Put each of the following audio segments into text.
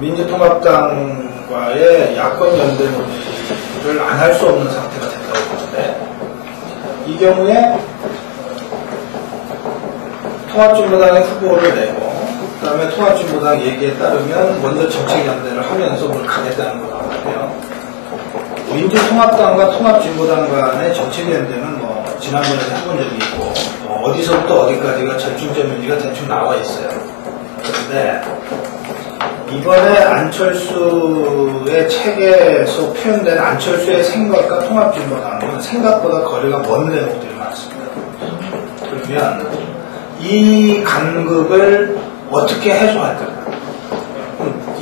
민주통합당과의 야권 연대 논의를 안 할 수 없는 상태가 됐다고 보는데, 이 경우에 통합진보당의 후보를 내고 그 다음에 통합진보당 얘기에 따르면 먼저 정책연대를 하면서 뭘 가겠다는 거 나오는데요. 민주통합당과 통합진보당 간의 정책연대는 뭐 지난번에도 해본 적이 있고 어디서부터 어디까지가 절충점인지가 대충 나와 있어요. 그런데 이번에 안철수의 책에서 표현된 안철수의 생각과 통합진보당은 생각보다 거리가 먼 내용들이 많습니다. 그러면 이 간극을 어떻게 해소할 거냐.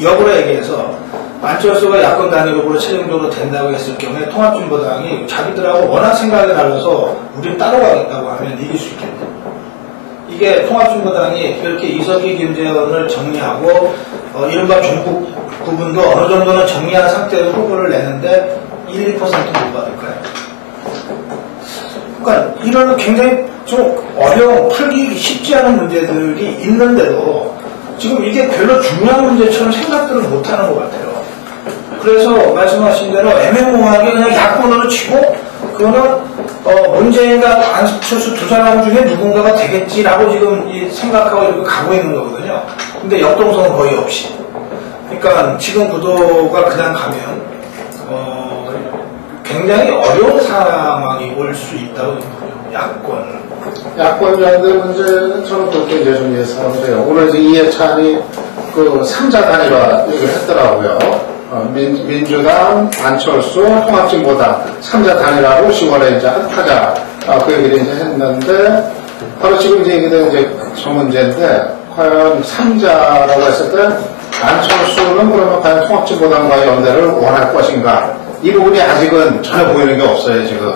역으로 얘기해서 안철수가 야권 단일 후보로 최종적으로 된다고 했을 경우에 통합진보당이 자기들하고 워낙 생각이 달라서 우린 따로 가겠다고 하면 이길 수 있겠네요. 이게 통합진보당이 이렇게 이석기, 김재원을 정리하고 이른바 종북 부분도 어느 정도는 정리한 상태로 후보를 내는데 1, 2%못 받을까요? 그러니까 이런 굉장히 좀 어려운, 풀기 쉽지 않은 문제들이 있는데도 지금 이게 별로 중요한 문제처럼 생각들을 못하는 것 같아요. 그래서 말씀하신 대로 애매모호하게 그냥 야권으로 치고 그거는 문재인과 안철수 두 사람 중에 누군가가 되겠지라고 지금 생각하고 이렇게 가고 있는 거거든요. 근데 역동성은 거의 없이. 그러니까 지금 구도가 그냥 가면 굉장히 어려운 상황이 올 수 있다고 생각해요. 야권 연대 문제는 저는 그렇게 이제 좀 예상돼요. 오늘 이제 이해찬이 그 3자 단일화 얘기를 했더라고요. 민주당, 안철수, 통합진보당 3자 단일화로 10월에 이제 하자 그 얘기를 이제 했는데 바로 지금 이제 얘기된 이제 저 문제인데 과연 3자라고 했을 때 안철수는 그러면 과연 통합진보당과의 연대를 원할 것인가? 이 부분이 아직은 전혀 보이는 게 없어요, 지금.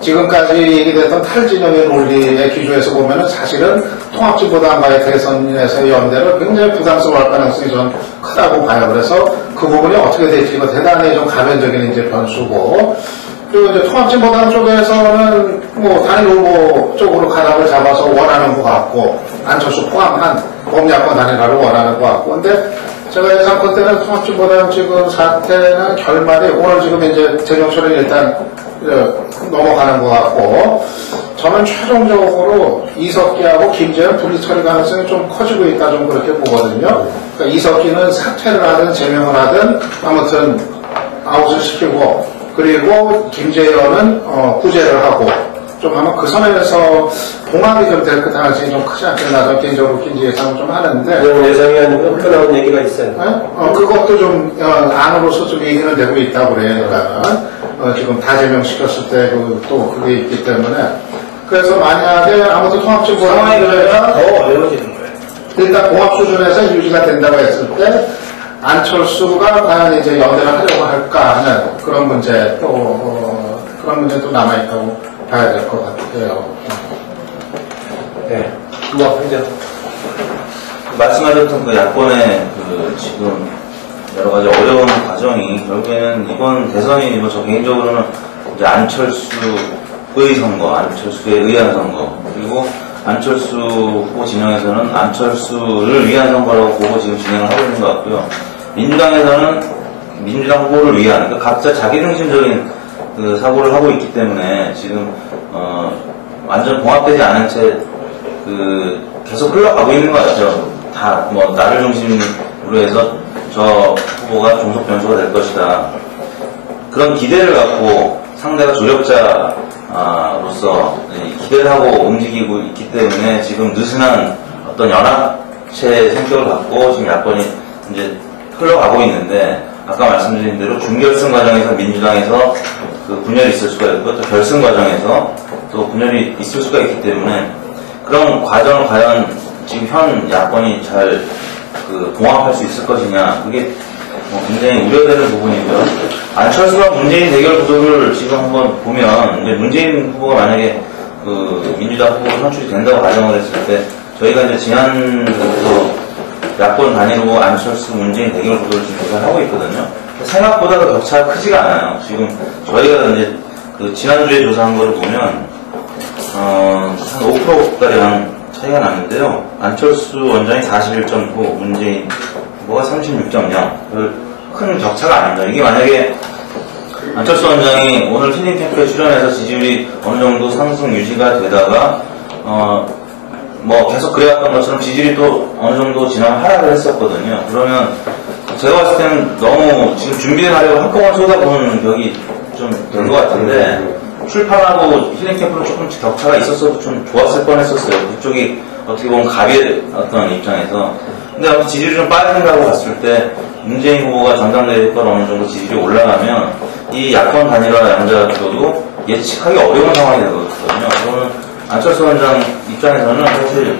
지금까지 얘기됐던 탈진영의 논리의 기조에서 보면은 사실은 통합진보당과의 대선에서의 연대를 굉장히 부담스러워할 가능성이 좀 크다고 봐요. 그래서 그 부분이 어떻게 될지 이거 대단히 좀 가변적인 이제 변수고, 그리고 이제 통합진보당 쪽에서는 뭐 단일 후보 쪽으로 가닥을 잡아서 원하는 것 같고, 안철수 포함한 범야권 단일화를 원하는 것 같고, 근데 제가 예상컨 때는 통합진보당 지금 사태는 결말이 오늘 지금 이제 재정처리 일단 넘어가는 것 같고, 저는 최종적으로 이석기하고 김재현 분리 처리 가능성이 좀 커지고 있다, 좀 그렇게 보거든요. 그러니까 이석기는 사퇴를 하든 제명을 하든 아무튼 아웃을 시키고, 그리고 김재현은 구제를 하고, 좀 아마 그 선에서 봉합이 좀 될 그 가능성이 좀 크지 않겠나, 저 개인적으로 긴지 예상을 좀 하는데. 예상이 아니고 흘러나온 얘기가 있어요. 네? 그것도 좀 안으로서 좀 얘기는 되고 있다고 그래요. 지금 다 제명시켰을 때 또 그게 있기 때문에. 그래서 만약에 아무튼 통합진보당 상황이 그러면 더 어려워지는 거예요. 일단 봉합 수준에서 유지가 된다고 했을 때 안철수가 과연 이제 연대를 하려고 할까 하는 그런 문제 그런 문제도 남아있다고 봐야 될 것 같아요. 네. 이제 말씀하셨던 그 야권의 그 지금 여러 가지 어려운 과정이 결국에는 이번 대선이 저 개인적으로는 이제 안철수의 선거, 안철수에 의한 선거, 그리고 안철수 후보 진영에서는 안철수를 위한 선거라고 보고 지금 진행을 하고 있는 것 같고요. 민주당에서는 민주당 후보를 위한, 그러니까 각자 자기중심적인 그 사고를 하고 있기 때문에 지금 완전 봉합되지 않은 채 계속 흘러가고 있는 것 같아요. 다 뭐 나를 중심으로 해서 저 후보가 종속 변수가 될 것이다. 그런 기대를 갖고 상대가 조력자로서 기대를 하고 움직이고 있기 때문에 지금 느슨한 어떤 연합체 성격을 갖고 지금 야권이 이제 흘러가고 있는데, 아까 말씀드린 대로 준결승 과정에서 민주당에서 그 분열이 있을 수가 있고, 또 결승 과정에서 또 분열이 있을 수가 있기 때문에 그런 과정을 과연 지금 현 야권이 잘 봉합할 수 있을 것이냐, 그게 굉장히 우려되는 부분이고요. 안철수와 문재인 대결 구도를 지금 한번 보면, 이제 문재인 후보가 만약에 민주당 후보 선출이 된다고 가정을 했을 때, 저희가 이제 지난부터 야권 단일로 안철수 문재인 대결 구도를 지금 조사하고 있거든요. 생각보다 그 격차가 크지가 않아요. 지금 저희가 이제 지난주에 조사한 거를 보면 한 5%가량 차이가 나는데요. 안철수 원장이 41.9, 문재인 뭐가 36.0? 큰 격차가 아닙니다. 이게 만약에 안철수 원장이 오늘 힐링캠프에 출연해서 지지율이 어느 정도 상승 유지가 되다가 뭐 계속 그래왔던 것처럼 지지율이 또 어느 정도 지나면 하락을 했었거든요. 그러면 제가 봤을 때는 너무 지금 준비를 하려고 한꺼번에 쏟아부는 격이 좀 된 것 같은데 출판하고 힐링캠프는 조금 격차가 있었어도 좀 좋았을 뻔했었어요. 그쪽이 어떻게 보면 갑의 어떤 입장에서. 근데 아무튼 지지율이 좀 빠진다고 봤을 때 문재인 후보가 전당대회 걸 어느 정도 지지율이 올라가면 이 야권 단일화 양자표도 예측하기 어려운 상황이 되거든요. 저는 안철수 원장 입장에서는 사실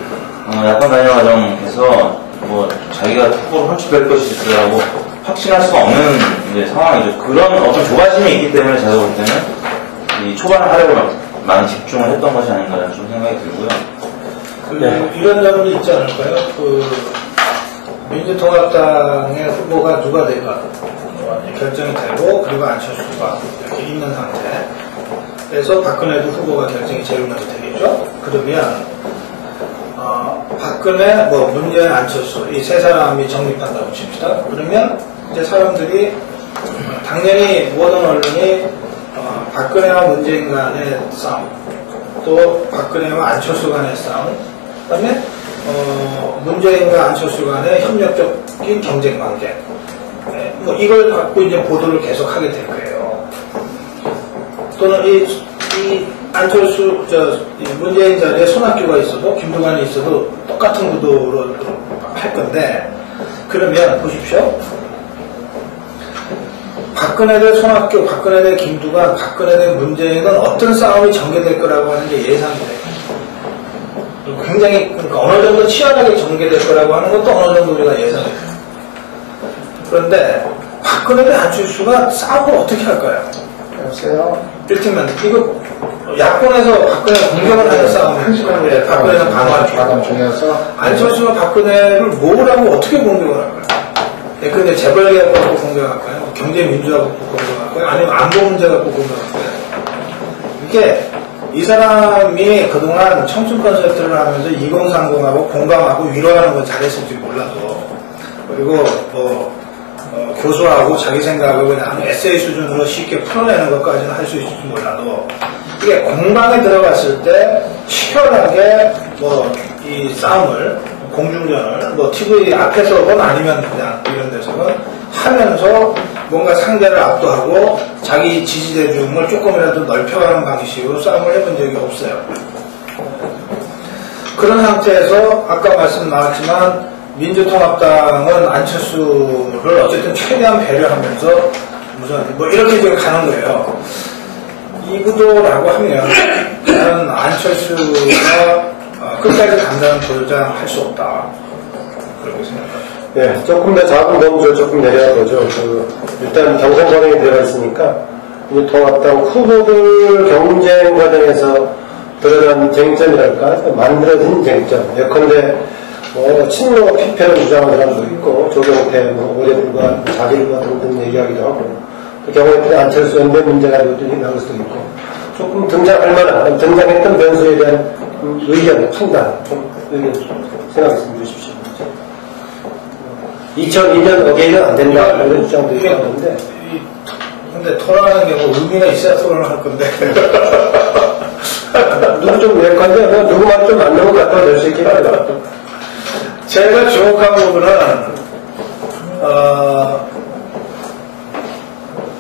야권 단일화 과정에서 뭐 자기가 후보로 선출될 것이라고 확신할 수가 없는 이제 상황이죠. 그런 어떤 조바심이 있기 때문에 제가 볼 때는 이 초반 하려고 많이 집중을 했던 것이 아닌가라는 좀 생각이 들고요. 이런 점도 있지 않을까요? 민주통합당의 후보가 누가 될까 결정이 되고, 그리고 안철수가 이렇게 있는 상태. 그래서 박근혜도 후보가 결정이 제일 먼저 되겠죠. 그러면 박근혜, 문재인, 안철수 이 세 사람이 정립한다고 칩시다. 그러면 이제 사람들이 당연히 모든 언론이 박근혜와 문재인 간의 싸움, 또 박근혜와 안철수 간의 싸움, 그다음에 문재인과 안철수 간의 협력적인 경쟁 관계, 이걸 갖고 이제 보도를 계속 하게 될 거예요. 또는 이 안철수, 문재인 자리에 손학규가 있어도 김두관이 있어도 똑같은 구도로 할 건데, 그러면 보십시오. 박근혜 대 손학규, 박근혜 대 김두관, 박근혜 대 문재인은 어떤 싸움이 전개될 거라고 하는 게 예상이 돼요. 굉장히, 그러니까 어느 정도 치열하게 전개될 거라고 하는 것도 어느 정도 우리가 예상이 돼요. 그런데 박근혜 대 안철수가 싸움을 어떻게 할까요? 여보세요? 이를테면 이거 야권에서 박근혜 공격을 하는 싸움인데 박근혜는 방어할 중에서 안철수가 박근혜를 뭐라고 어떻게 공격을 할까요? 근데 재벌개혁 갖고 공격할까요? 경제민주화 갖고 공격할까요? 아니면 안보 문제 갖고 공격할까요? 이게 이 사람이 그동안 청춘 콘서트를 하면서 2030하고 공감하고 위로하는 건 잘했을지 몰라도, 그리고 교수하고 자기 생각을 그냥 에세이 수준으로 쉽게 풀어내는 것까지는 할 수 있을지 몰라도, 이게 공방에 들어갔을 때 치열하게 이 싸움을, 공중전을 TV 앞에서건 아니면 그냥 이런 데서건 하면서 뭔가 상대를 압도하고 자기 지지 대중을 조금이라도 넓혀가는 방식으로 싸움을 해본 적이 없어요. 그런 상태에서 아까 말씀 나왔지만 민주통합당은 안철수를 어쨌든 최대한 배려하면서 이렇게 지금 가는 거예요. 이 구도라고 하면 나는 안철수가 끝까지 간다는 보장할 수 없다. 그렇게 생각합니다. 네, 조금 더 작은 범주를 조금 내려야 보죠. 일단 경선 과정에 들어가 있으니까 통합당 후보들 경쟁 과정에서 드러난 쟁점이랄까, 만들어진 쟁점. 예컨대 친노 피폐를 주장하는 사람도 있고, 조경태, 오래불과 자질과 등등 얘기하기도 하고, 그 경우에 안철수 연대 문제가 나올 수도 있고, 조금 등장할 만한, 등장했던 변수에 대한 의견, 판단, 의견 생각 말씀 주십시오. 2002년 어게인은 안 된다, 이런 주장도 있었는데. 근데 토론하는 게 의미가 있어야 토론을 할 건데. 누구 좀 예컨대, 누구 말 좀 안 되는 것 같아도 될 수 있긴 하다. 제가 주목한 부분은,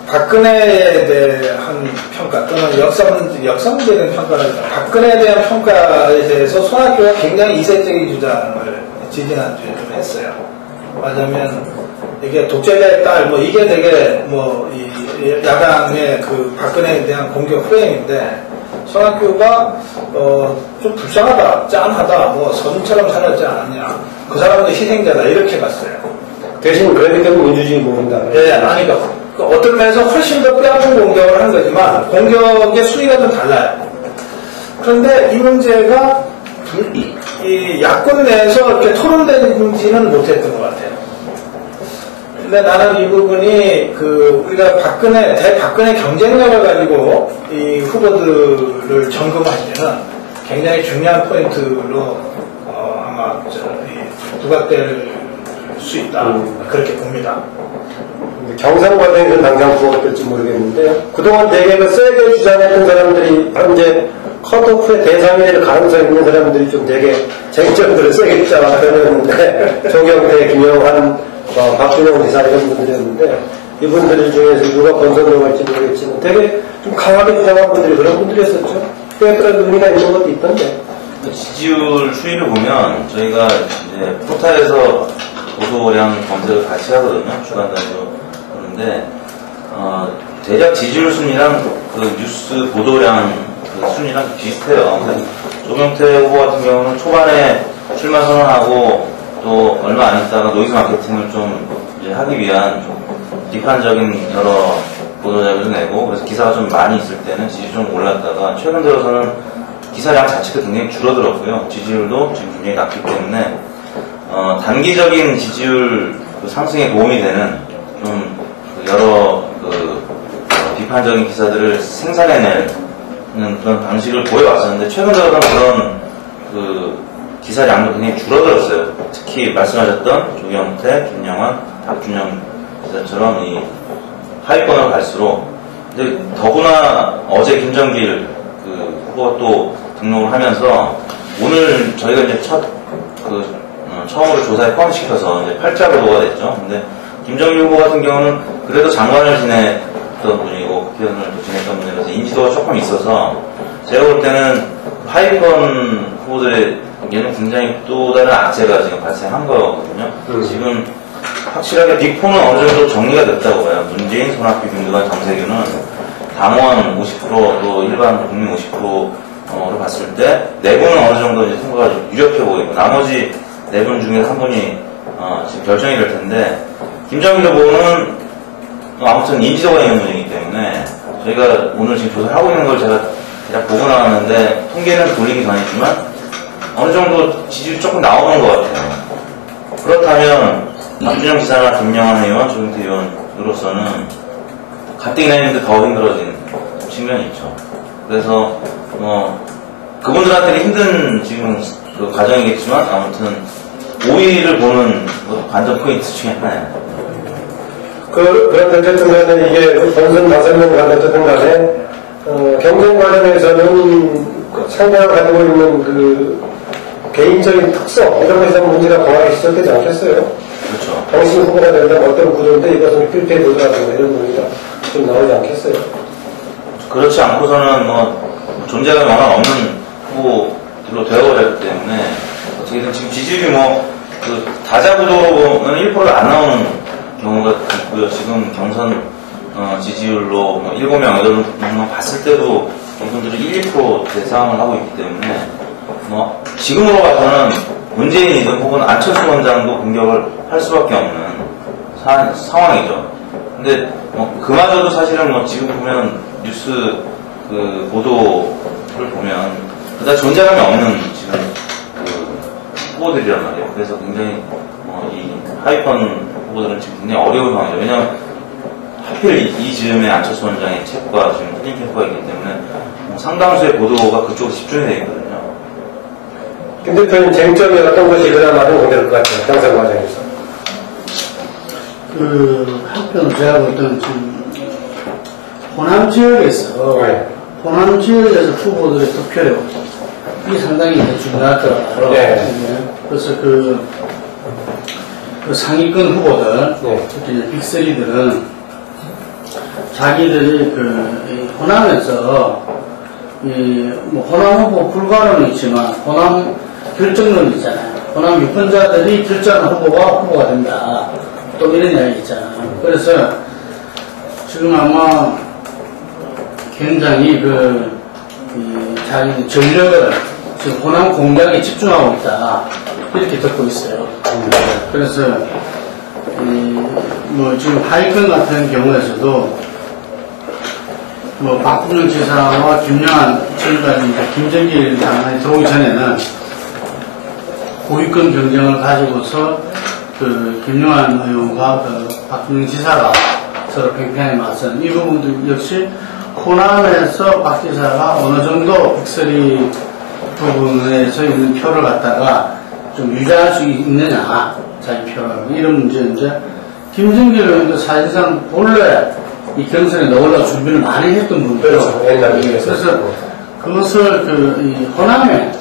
박근혜에 대한 평가, 또는 역사 문제에 대한 평가를, 박근혜에 대한 평가에 대해서 손학규가 굉장히 이색적인 주장을 지지난주에 좀 했어요. 맞으면, 이게 독재자의 딸, 이게 되게, 이 야당의 그 박근혜에 대한 공격 프레임인데, 손학규가, 좀 불쌍하다, 짠하다, 선처럼 살았지 않았냐. 그 사람은 희생자다, 이렇게 봤어요. 대신 그러기 때문에 민주주의 모른다. 예, 아니까. 어떤 면에서 훨씬 더 뼈아픈 공격을 한 거지만 공격의 수위가 좀 달라요. 그런데 이 문제가 이 야권 내에서 이렇게 토론되지는 못했던 것 같아요. 근데 나는 이 부분이 우리가 대박근혜 경쟁력을 가지고 이 후보들을 점검할 때는 굉장히 중요한 포인트로 아마 부각될 수 있다. 그렇게 봅니다. 경선 과정에서는 당장 부각될지 모르겠는데 그동안 되게 그 세게 주장했던 사람들이 현재 컷오프의 대상이 될 가능성이 있는 사람들이 좀 되게 쟁점들을 세게 주장하였는데 조경태, 김영환, 박준영 지사 이런 분들이었는데 이분들 중에서 누가 본선으로 갈지 모르겠지만 되게 좀 강하게 주장한 분들이 그런 분들이었었죠. 그에 따른 의미가 있는 것도 있던데. 지지율 추이를 보면 저희가 이제 포탈에서 보도량 검색을 같이 하거든요. 주간단위로. 그런데 대략 지지율 순위랑 그 뉴스 보도량 그 순위랑 비슷해요. 조경태 후보 같은 경우는 초반에 출마 선언하고 또 얼마 안 있다가 노이즈 마케팅을 좀 이제 하기 위한 비판적인 여러 보도자료를 내고 그래서 기사가 좀 많이 있을 때는 지지율이 좀 올랐다가 최근 들어서는 기사량 자체가 굉장히 줄어들었고요. 지지율도 지금 굉장히 낮기 때문에 단기적인 지지율 그 상승에 도움이 되는 좀 여러 비판적인 기사들을 생산해내는 그런 방식을 보여왔었는데 최근 들어서는 그런 기사량도 굉장히 줄어들었어요. 특히 말씀하셨던 조경태, 김영환, 박준영 기사처럼 이 하위권으로 갈수록 근데 더구나 어제 김정길 후보가 또 등록을 하면서 오늘 저희가 이제 처음으로 조사에 포함시켜서 이제 8자 보도가 됐죠. 근데 김정길 후보 같은 경우는 그래도 장관을 지냈던 분이고 국회의원을 지냈던 분이라서 인지도가 조금 있어서 제가 볼 때는 하위권 후보들에게는 굉장히 또 다른 악재가 지금 발생한 거거든요. 지금 확실하게 빅4는 어느 정도 정리가 됐다고 봐요. 문재인, 손학규, 김두관, 정세균은 당원 50% 또 일반 국민 50%로 봤을 때 네 분은 어느 정도 이제 선거가 유력해 보이고 나머지 네 분 중에 한 분이 지금 결정이 될 텐데 김정일 후보는 아무튼 인지도가 있는 분이기 때문에 저희가 오늘 지금 조사를 하고 있는 걸 제가 대략 보고 나왔는데 통계는 돌리기 전이지만 어느 정도 지지율이 조금 나오는 것 같아요. 그렇다면 박준영 지사나 김영환 의원, 조경태 의원으로서는 가뜩이 내는데 더 힘들어진 측면이 있죠. 그래서 그분들한테는 힘든 지금 그 과정이겠지만 아무튼 5위를 보는 관전 포인트 중에 하나예요. 그런데 어쨌든 간에 이게 본선 5명 간에 어쨌든 간에 경쟁 과정에서는 상대가 가지고 있는 그 개인적인 특성 이런 것에 대한 문제가 강하게 시작되지 않겠어요? 그렇죠. 당신 후보가 된다면 어떤 구조인데 이것은 필패 구조라든가 이런 논의가 좀 나오지 않겠어요? 그렇지 않고서는 존재감이 워낙 없는 후보들로 되어버렸기 때문에 어떻게든 지금 지지율이 다자구도로 보면 1%가 안 나오는 경우가 있고요. 지금 경선 지지율로 7명, 8명 봤을 때도 이분들이 1~2% 대상을 하고 있기 때문에 지금으로 봐서는 문재인이든 혹은 안철수 원장도 공격을 할 수밖에 없는 상황이죠. 근데 그마저도 사실은 지금 보면 뉴스 보도를 보면 그다지 존재감이 없는 지금 후보들이란 말이에요. 그래서 굉장히 이 하위권 후보들은 지금 굉장히 어려운 상황이죠. 왜냐하면 하필 이 즈음에 안철수 원장의 책과 지금 헤딩 캠프가 있기 때문에 상당수의 보도가 그쪽으로 집중이 되어 있거든요. 김 대표님 쟁점이 어떤 것이 그나마 공개될 것 같아요. 경선 과정에서. 한편 제가 볼 때는 지금 호남 지역에서 호남 지역에서 후보들의 투표력이 상당히 중요하더라고요. 네. 그래서 그 상위권 후보들, 특히 빅3들은 자기들이 호남에서 호남 후보 불가능은 있지만 호남 결정론이 있잖아요. 호남 유권자들이 결정한 후보가 된다. 또 이런 이야기 있잖아요. 그래서 지금 아마 굉장히 자기 전력을 지금 호남 공략에 집중하고 있다. 이렇게 듣고 있어요. 그래서 지금 하위권 같은 경우에서도 박준영 지사와 김영환 지금까지 김정길 장관이 들어오기 전에는 고위권 경쟁을 가지고서 김영환 의원과 박준영 지사가 서로 팽팽히 맞선 이 부분도 역시 호남에서 박 지사가 어느 정도 빅3 부분에서 있는 표를 갖다가 좀 유지할 수 있느냐 자기 표현하고 이런 문제인데 김진길 의원도 사실상 본래 이 경선에 넣으려고 준비를 많이 했던 분이죠. 그렇죠. 옛날에. 그래서 그것을 이 호남에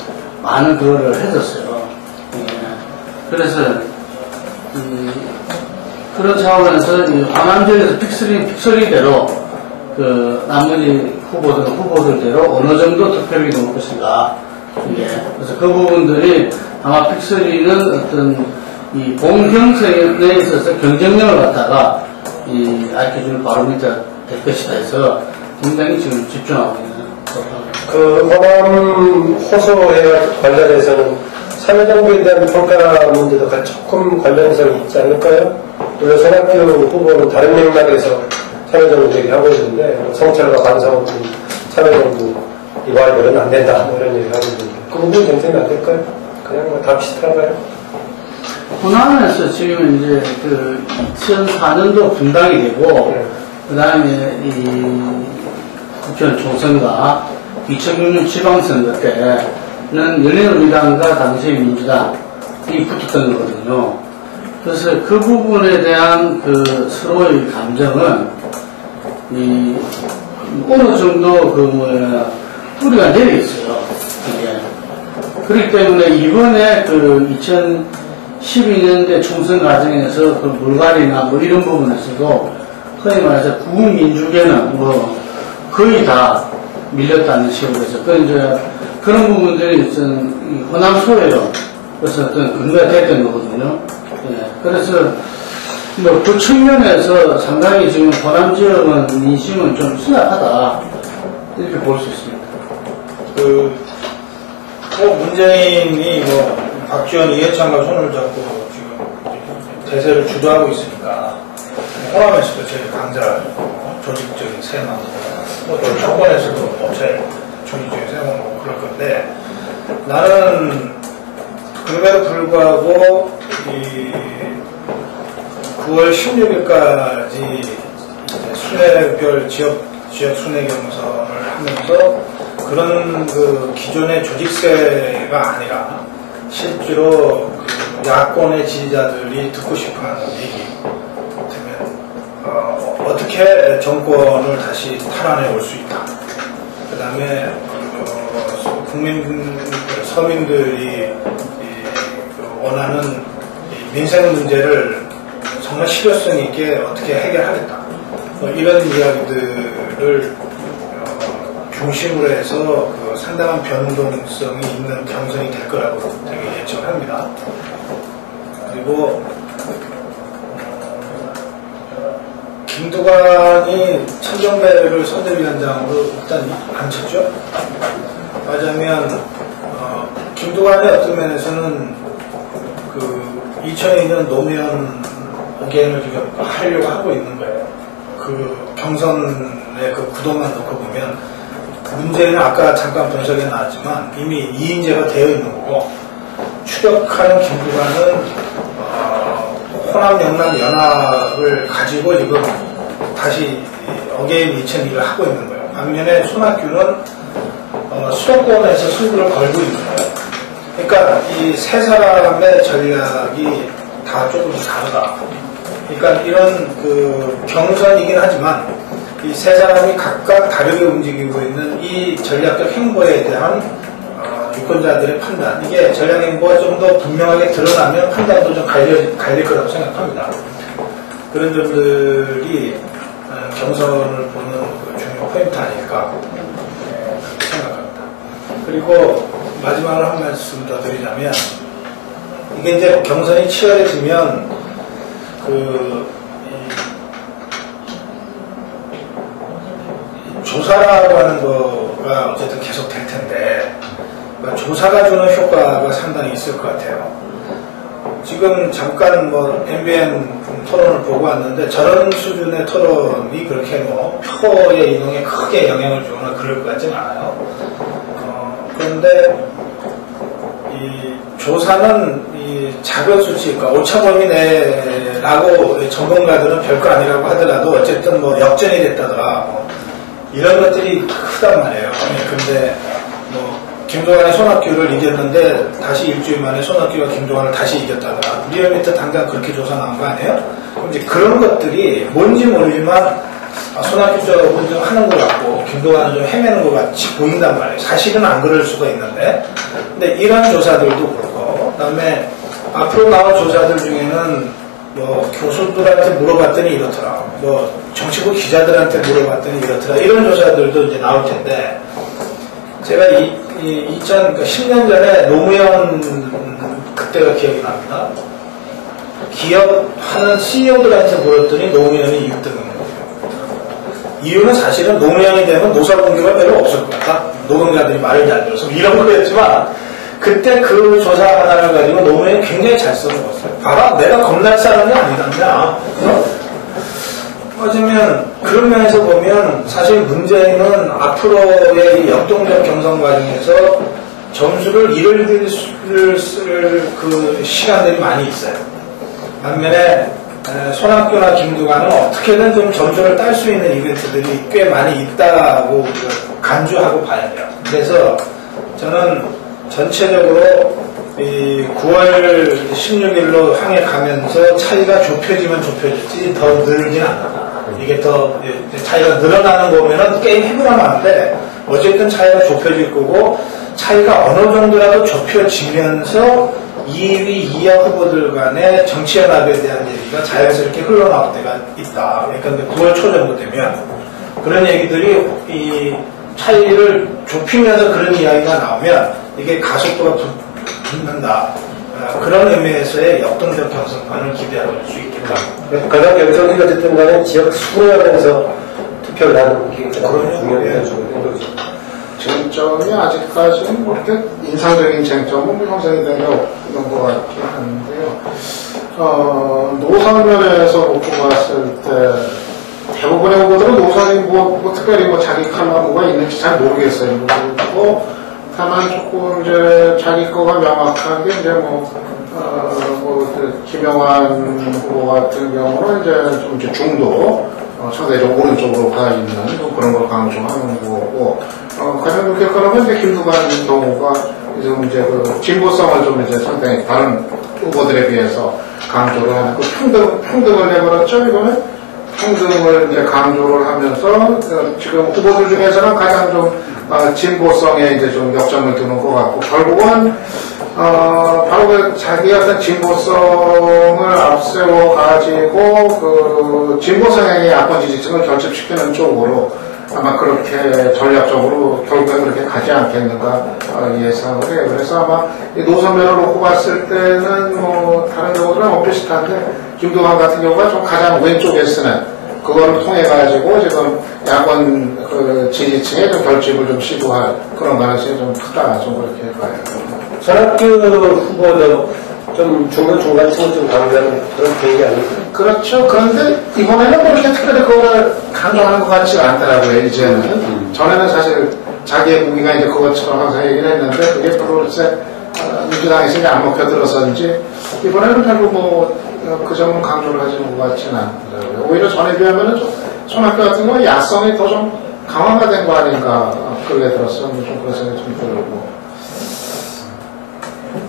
많은 그거를 해줬어요. 예. 그래서 그런 차원에서 이 호남 지역에서 픽서리대로 그 나머지 후보들대로 어느 정도 득표율이 나올 것인가. 예. 그래서 그 부분들이 아마 픽서리는 어떤 이 본경선에 있어서 경쟁력을 갖다가 이 알려주는 바로미터 될 것이다 해서 굉장히 지금 집중하고 있는 그 호남 호소에 관련해서는 참여정부에 대한 평가 문제도 조금 관련성이 있지 않을까요? 물론 손학규 후보는 다른 맥락에서 참여정부 얘기하고 있는데 성철과 반성은 참여정부 이 말들은 안 된다 뭐 이런 얘기를 하고 있는데 그 부분 괜찮이 안 될까요? 그냥 뭐 다 비슷한가요? 호남에서 지금 이제 그 2004년도 분당이 되고 그 다음에 이 국회의원 총선과 2006년 지방선거 때는 열린우리당과 당시의 민주당이 붙었던 거거든요. 그래서 그 부분에 대한 그 서로의 감정은 이 어느 정도 뿌리가 내려 있어요. 이게. 그렇기 때문에 이번에 그 2012년대 총선 과정에서 그 물갈이나 뭐 이런 부분에서도 흔히 말해서 구민주계는 뭐 거의 다 밀렸다는 식으로 해서 그런 부분들이 좀 호남 소외로 그래서 어떤 근거가 됐던 거거든요. 예. 그래서 뭐 그 측면에서 상당히 지금 호남 지역은 민심은 좀 취약하다 이렇게 볼 수 있습니다. 문재인이 박지원, 이해찬과 손을 잡고 지금 대세를 주도하고 있으니까 호남에서도 제일 강자라고 조직적인 세만 정권에서도 제일 조직적인 세만 그럴 건데 나는 그럼에도 불구하고 이 9월 16일까지 순회별 지역 순회 경선을 하면서 그런 그 기존의 조직세가 아니라 실제로 그 야권의 지지자들이 듣고 싶어하는 얘기 때문에 어떻게 정권을 다시 탈환해 올 수 있다. 그 다음에 서민들이 원하는 민생 문제를 정말 실효성 있게 어떻게 해결하겠다. 이런 이야기들을 중심으로 해서 그 상당한 변동성이 있는 경선이 될 거라고 되게 예측을 합니다. 그리고 김두관이 천정배를 선대위원장으로 일단 앉혔죠. 맞으면 김두관의 어떤 면에서는 그 2002년 노무현 어게인을 지금 하려고 하고 있는 거예요. 그 경선의 그 구도만 놓고 보면 문제는 아까 잠깐 분석에 나왔지만 이미 2인제가 되어 있는 거고 추격하는 김두관은 호남 영남 연합을 가지고 지금 다시 어게인 2002를 하고 있는 거예요. 반면에 손학규는 수도권에서 승부를 걸고 있는 거예요. 그러니까 이 세 사람의 전략이 다 조금 다르다. 그러니까 이런 그 경선이긴 하지만 이 세 사람이 각각 다르게 움직이고 있는 이 전략적 행보에 대한 유권자들의 판단, 이게 전략 행보가 좀 더 분명하게 드러나면 판단도 좀 갈릴 거라고 생각합니다. 그런 점들이 경선을 보는 그 중요 포인트 아닐까 그렇게 생각합니다. 그리고 마지막으로 한 말씀 더 드리자면 이게 이제 경선이 치열해지면 조사라고 하는 거가 어쨌든 계속 될 텐데 조사가 주는 효과가 상당히 있을 것 같아요. 지금 잠깐 MBN 토론을 보고 왔는데 저런 수준의 토론이 그렇게 표의 이동에 크게 영향을 주거나 그럴 것 같지는 않아요. 그런데 이 조사는 이 작은 수치, 그러니까 오차범위 내라고 전문가들은 별거 아니라고 하더라도 어쨌든 역전이 됐다더라. 이런 것들이 크단 말이에요. 근데 김동완의 손학규를 이겼는데 다시 일주일 만에 손학규가 김동완을 다시 이겼다가 리얼미터 당장 그렇게 조사 나온 거 아니에요? 그럼 이제 그런 것들이 뭔지 모르지만 손학규 쪽은 좀 하는 것 같고 김동완은 좀 헤매는 것 같이 보인단 말이에요. 사실은 안 그럴 수가 있는데 근데 이런 조사들도 그렇고 그다음에 앞으로 나올 조사들 중에는 뭐 교수들한테 물어봤더니 이렇더라 뭐 정치부 기자들한테 물어봤더니 이렇더라 이런 조사들도 이제 나올 텐데 제가 10년 전에 노무현 그때가 기억이 납니다. 기업하는 CEO들한테 물었더니 노무현이 1등인 거예요. 이유는 사실은 노무현이 되면 노사분규가 별로 없을 것 같다. 노동자들이 말을 잘 들어서 이런 거였지만 그때 그 조사 하나를 가지고 노무현이 굉장히 잘 써먹었어요. 봐라 내가 겁날 사람이 아니잖냐. 하지만 그런 면에서 보면 사실 문재인은 앞으로의 이 역동적 경선 과정에서 점수를 잃을 그 시간들이 많이 있어요. 반면에 손학규나 김두관은 어떻게든 좀 점수를 딸 수 있는 이벤트들이 꽤 많이 있다고 간주하고 봐야 돼요. 그래서 저는 전체적으로 이 9월 16일로 향해 가면서 차이가 좁혀지면 좁혀질지 더 늘진 않아. 이게 더 차이가 늘어나는 거 보면은 게임 해보나 마는데 어쨌든 차이가 좁혀질 거고 차이가 어느 정도라도 좁혀지면서 2위 이하 후보들 간의 정치연합에 대한 얘기가 자연스럽게 흘러나올 때가 있다. 그러니까 9월 초 정도 되면 그런 얘기들이 이 차이를 좁히면서 그런 이야기가 나오면 이게 가속도가 붙는다. 그런 의미에서의 역동적 경선판을 기대할 수 있겠다. 가장 결정적인 어쨌든 간에 지역 수로하면서 투표를 하는 게 가장 중요한 거죠. 쟁점이 아직까지는 그렇게 인상적인 쟁점은 형성이 된 게 없는 것 같긴 한데요. 노선면에서 놓고 봤을 때 대부분의 후보들은 노선이 뭐 특별히 뭐 자기 칼라 뭐가 있는지 잘 모르겠어요. 그리고 다만 조금 이제 자기 거가 명확하게 이제 김영환 후보 같은 경우는 좀 이제 중도, 상대적으로 오른쪽으로 가 있는 그런 걸 강조하는 거고, 가장 그렇게 그러면 이제 김두관 경우가 좀 이제 그 진보성을 좀 이제 상당히 다른 후보들에 비해서 강조를 하는 그 평등을 내버렸죠. 이거는 평등을 이제 강조를 하면서 지금 후보들 중에서는 가장 좀 진보성에 이제 좀 역점을 두는 것 같고 결국은 바로 그 자기 어떤 진보성을 앞세워 가지고 그 진보 성향의 야권 지지층을 결집시키는 쪽으로 아마 그렇게 전략적으로 결국엔 그렇게 가지 않겠는가 예상을 해요. 그래서 아마 이 노선면을 놓고 봤을 때는 뭐 다른 경우들은 비슷한데 김두관 같은 경우가 좀 가장 왼쪽에 쓰는 그거를 통해 가지고 지금 야권 그 지지층의 좀 결집을 좀 시도할 그런 가능성이 좀 크다 좀 그렇게 봐요. 손학규 후보도 좀 중간층을 좀 강조하는 그런 계획이 아닐까요? 그렇죠. 그런데 이번에는 그렇게 특별히 그거를 강조하는 것 같지가 않더라고요, 이제는. 전에는 사실 자기의 무기가 이제 그것처럼 항상 얘기를 했는데, 그게 별로 글쎄, 민주당에서 이제 안 먹혀들어서인지, 이번에는 별로 그 점은 강조를 하시는 것 같지는 않더라고요. 오히려 전에 비하면은 좀, 손학규 같은 경우는 야성이 더 좀 강화가 된 거 아닌가, 그러게 들었어요. 좀 그런 생각이 좀 들고.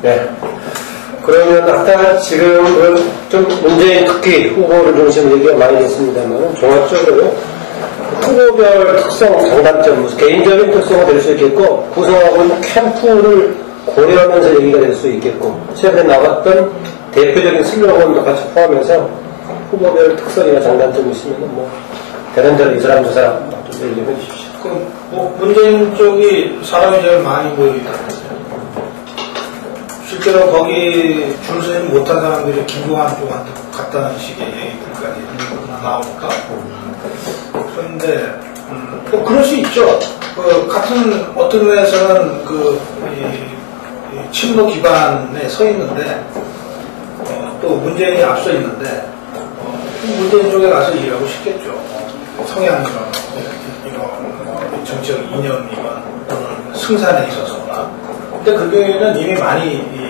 네. 그러면 아까 지금 좀 문재인 특히 후보를 중심으로 얘기가 많이 됐습니다만 종합적으로 후보별 특성, 장단점, 개인적인 특성이 될 수 있겠고 구성하고 캠프를 고려하면서 얘기가 될 수 있겠고 최근에 나왔던 대표적인 슬로건도 같이 포함해서 후보별 특성이나 장단점이 있으면 뭐 대단적으로 이 사람 저 사람 좀 얘기 좀 해주십시오. 그럼 문재인 쪽이 사람이 제일 많이 모여있다. 실제로 거기 줄 서지 못한 사람들이 김동완 쪽한테 갔다는 식의 얘기들까지 나오니까. 그런데, 뭐 그럴 수 있죠. 같은 어떤 면에서는 이 친노 기반에 서 있는데, 또 문재인이 앞서 있는데, 문재인 쪽에 가서 일하고 싶겠죠. 성향이건, 이런 정치적 이념이건, 또는 승산에 있어서가. 근데 그 경우에는 이미 많이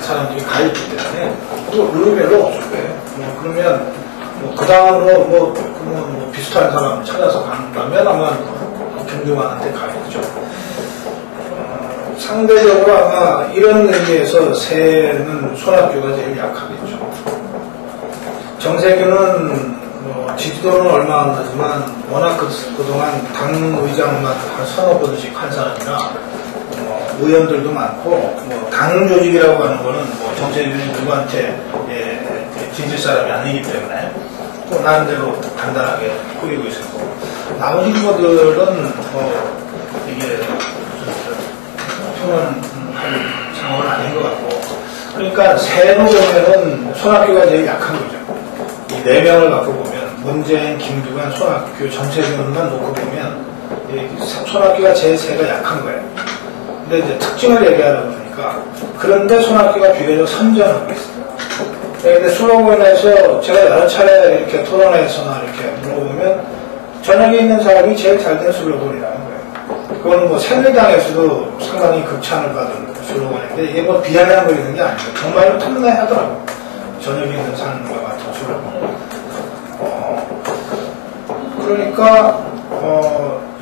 사람들이 가 있기 때문에 의미 별로 없을 거예요. 그러면 그 다음으로 비슷한 사람 찾아서 간다면 아마 김두관한테 가겠죠. 상대적으로 아마 이런 의미에서 새는 손학규가 제일 약하겠죠. 정세균은 지지도는 얼마 안 나지만 워낙 그동안 당 의장만 한 서너 번씩 한 사람이라 의원들도 많고 당 조직이라고 하는 거는 정세균이 누구한테 뒤질 사람이 아니기 때문에 또 나름대로 단단하게 꾸리고 있었고 나머지 후보들은 이게 통원할 상황은 아닌 것 같고 그러니까 새로 보면은 손학규가 제일 약한 거죠. 이 4명을 갖고 보면 문재인, 김두관, 손학규, 정세균만 놓고 보면 손학규가 제일 새가 약한 거예요. 근데 이제 특징을 얘기하려고 하니까 그런데 손학규가 비교적 선전하고 있어요. 근데 슬로건에서 제가 여러 차례 이렇게 토론회에서나 이렇게 물어보면 저녁에 있는 사람이 제일 잘 된 슬로건이라는 거예요. 그거는 새누리당에서도 상당히 극찬을 받은 슬로건인데 이게 비아냥 거리는 게 아니에요. 정말로 탐나하더라고요. 저녁에 있는 사람과 같은 슬로건. 그러니까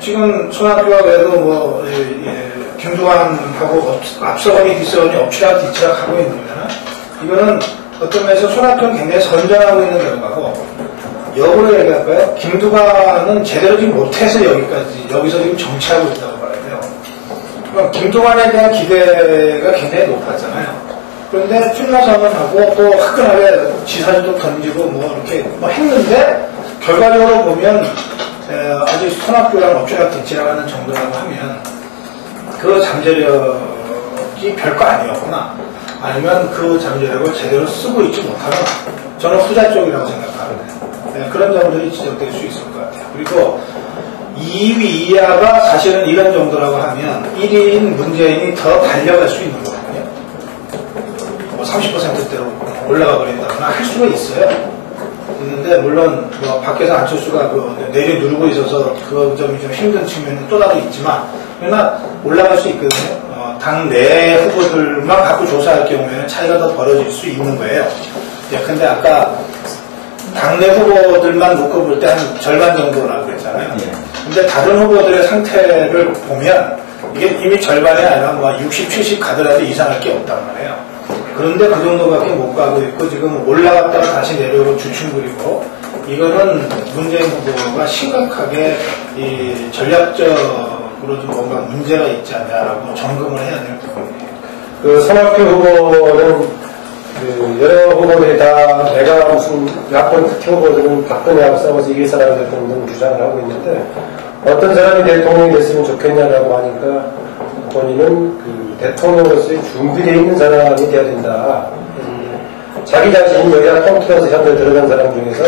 지금 손학규가 그래도 김두관하고 앞서거니 뒤서거니 엎치락 뒤치락 하고 있는 거잖아요. 이거는 어떤 면에서 손학규는 굉장히 선전하고 있는 결과고 역으로 얘기할까요? 김두관은 제대로 지금 못해서 여기서 지금 정치하고 있다고 봐야 돼요. 그럼 김두관에 대한 기대가 굉장히 높았잖아요. 그런데 출마 선언하고 또 화끈하게 지사주도 던지고 이렇게 했는데 결과적으로 보면 아직 손학규랑 엎치락 뒤치락 하는 정도라고 하면 그 잠재력이 별거 아니었구나. 아니면 그 잠재력을 제대로 쓰고 있지 못하거나 저는 후자 쪽이라고 생각하는데 그런 점들이 지적될 수 있을 것 같아요. 그리고 2위 이하가 사실은 이런 정도라고 하면 1위인 문재인이 더 달려갈 수 있는 거거든요. 30%대로 올라가 버린다거나 할 수가 있어요. 있는데 물론 밖에서 안철수가 내리 누르고 있어서 그 점이 좀 힘든 측면이 또 다른 있지만 그러나 올라갈 수 있거든요. 당 내 후보들만 갖고 조사할 경우에는 차이가 더 벌어질 수 있는 거예요. 근데 아까 당내 후보들만 놓고 볼 때 한 절반 정도라고 그랬잖아요. 근데 다른 후보들의 상태를 보면 이게 이미 절반이 아니라 60, 70 가더라도 이상할 게 없단 말이에요. 그런데 그 정도밖에 못 가고 있고 지금 올라갔다가 다시 내려오고 주춤부리고 이거는 문재인 후보가 심각하게 이 전략적으로 좀 뭔가 문제가 있지 않냐라고 점검을 해야 될 부분이에요. 그 손학규 후보는 여러 후보들이 다 내가 무슨 야권 특히 후보들은 박근혜하고 싸워서 이길 사람이 됐다는 등 주장을 하고 있는데 어떤 사람이 대통령이 됐으면 좋겠냐라고 하니까 본인은 그 대통령으로서의 준비되어 있는 사람이 돼야 된다. 자기 자신이 여기다 통틀어서 현재 들어간 사람 중에서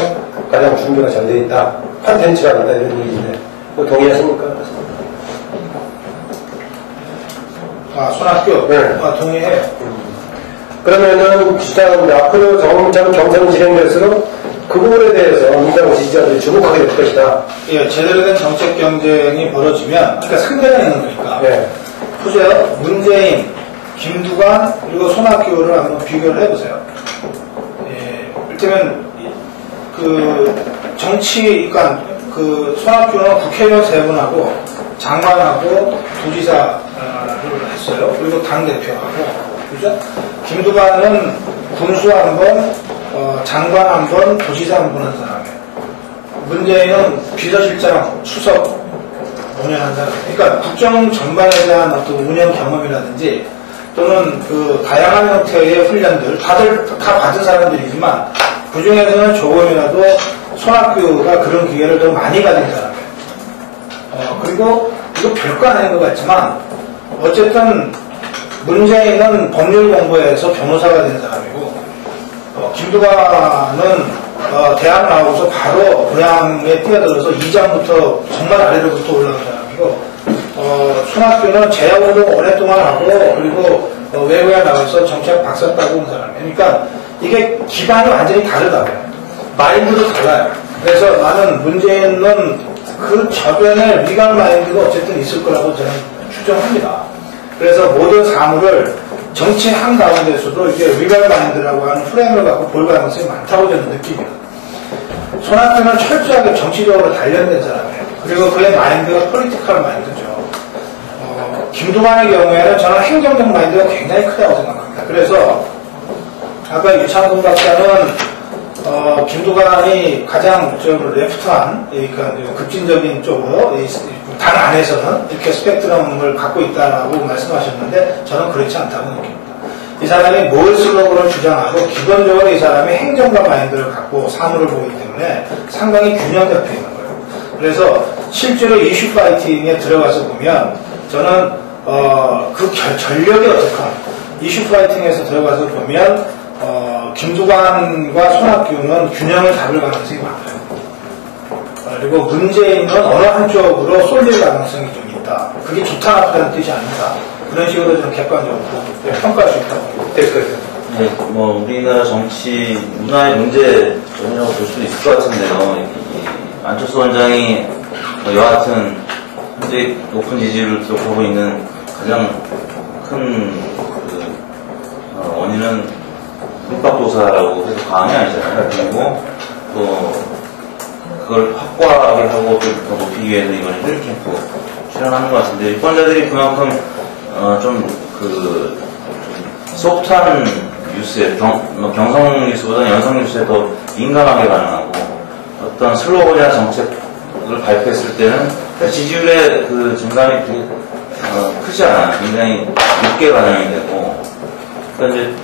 가장 준비가 잘 되어 있다. 컨텐츠가 있다 이런 얘기인데 동의하십니까? 손학규? 네. 동의해요. 그러면은 주장 앞으로 정장 경선 진행될수록 그 부분에 대해서 민주당 지지자들이 주목하게 될 것이다. 예, 제대로 된 정책 경쟁이 벌어지면, 그러니까 상대가 있는 거니까. 네. 보세요. 문재인, 김두관, 그리고 손학규를 한번 비교를 해보세요. 예, 이를테면, 그러니까 손학규는 국회의원 3분하고 장관하고 도지사를 했어요. 그리고 당대표하고. 그죠? 김두관은 군수 1번, 장관 1번, 도지사 1번 한 사람이에요. 문재인은 비서실장, 수석 5년 한 사람. 그러니까 국정 전반에 대한 어떤 운영 경험이라든지 또는 그 다양한 형태의 훈련들 다들 다 받은 사람들이지만 그 중에서는 조금이라도 손학규가 그런 기회를 더 많이 가진 사람이에요. 그리고 이거 별거 아닌 것 같지만 어쨌든 문재인은 법률 공부에서 변호사가 된 사람이고 김두관은 대학 나오고서 바로 고향에 뛰어들어서 이장부터 정말 아래로부터 올라간 사람이고 손학규는 재야운동 오랫동안 하고 그리고 외국에 나가서 정치학 박사 따고 온 사람이에요. 그러니까 이게 기반이 완전히 다르다고요. 마인드도 달라요. 그래서 나는 문재인은 그 저변에 리갈 마인드가 어쨌든 있을 거라고 저는 추정합니다. 그래서 모든 사물을 정치 한가운데서도 이게 리갈 마인드라고 하는 프레임을 갖고 볼 가능성이 많다고 저는 느낍니다. 손학규는 철저하게 정치적으로 단련된 사람이에요. 그리고 그의 마인드가 폴리티컬 마인드죠. 김두관의 경우에는 저는 행정적 마인드가 굉장히 크다고 생각합니다. 그래서 아까 유창근 박사는 김두관이 가장 좀 레프트한, 그러니까 급진적인 쪽으로 당 안에서는 이렇게 스펙트럼을 갖고 있다고 말씀하셨는데 저는 그렇지 않다고 느낍니다. 이 사람이 뭘 슬로건을 주장하고 기본적으로 이 사람이 행정가 마인드를 갖고 사물을 보기 때문에 상당히 균형 잡혀 있는 거예요. 그래서 실제로 이슈 파이팅에 들어가서 보면 저는 그 전력이 어떡한 이슈 파이팅에서 들어가서 보면 김두관과 손학규는 균형을 잡을 가능성이 많아요. 그리고 문재인은 어느 한쪽으로 쏠릴 가능성이 좀 있다. 그게 좋다 나쁘다는 뜻이 아니다. 그런 식으로 좀 객관적으로 평가할 수 있다고 봅니다. 네, 뭐 우리나라 정치 문화의 문제점이라고 볼 수도 있을 것 같은데요. 이 안철수 원장이 여하튼 현재 높은 지지율을 기록하고 있는 가장 큰 원인은 흠박조사라고 해도 과언이 아니잖아요. 그리고 또 그걸 확고하게 하고 더 높이기 위해서 이번에 힐링캠프 출연하는 것 같은데 유권자들이 그만큼 소프트한 뉴스에 경성 뉴스보다는 연성 뉴스에 더 민감하게 반응하고 어떤 슬로건이나 정책을 발표했을 때는 지지율의 그 증감이 되게 크지 않아요. 굉장히 늦게 반영이 되고 그러니까 이제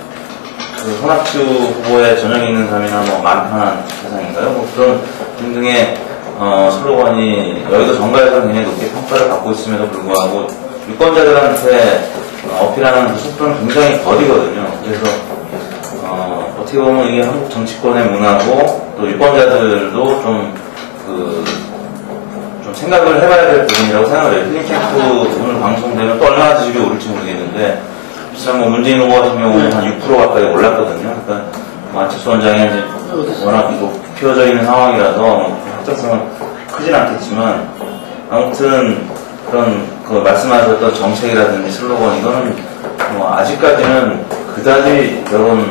그 손학규 후보의 저녁에 있는 삶이나 뭐 마음 편한 세상인가요? 뭐 그런 등등의 슬로건이 여의도 정가에서는 굉장히 높게 평가를 받고 있음에도 불구하고 유권자들한테 어필하는 그 속도는 굉장히 더디거든요. 그래서 어떻게 보면 이게 한국 정치권의 문화고 또 유권자들도 좀 생각을 해봐야 될 부분이라고 생각을 해요. 힐링캠프 오늘 방송되면 또 얼마나 지지율이 오를지 모르겠는데 비슷한 뭐 문재인 후보 같은 경우는 한 6% 가까이 올랐거든요. 그러니까 안철수 원장이 이제 워낙 피어져 있는 상황이라서 확정성은 크진 않겠지만 아무튼 그런 그 말씀하셨던 정책이라든지 슬로건 이거는 뭐 아직까지는 그다지 여론의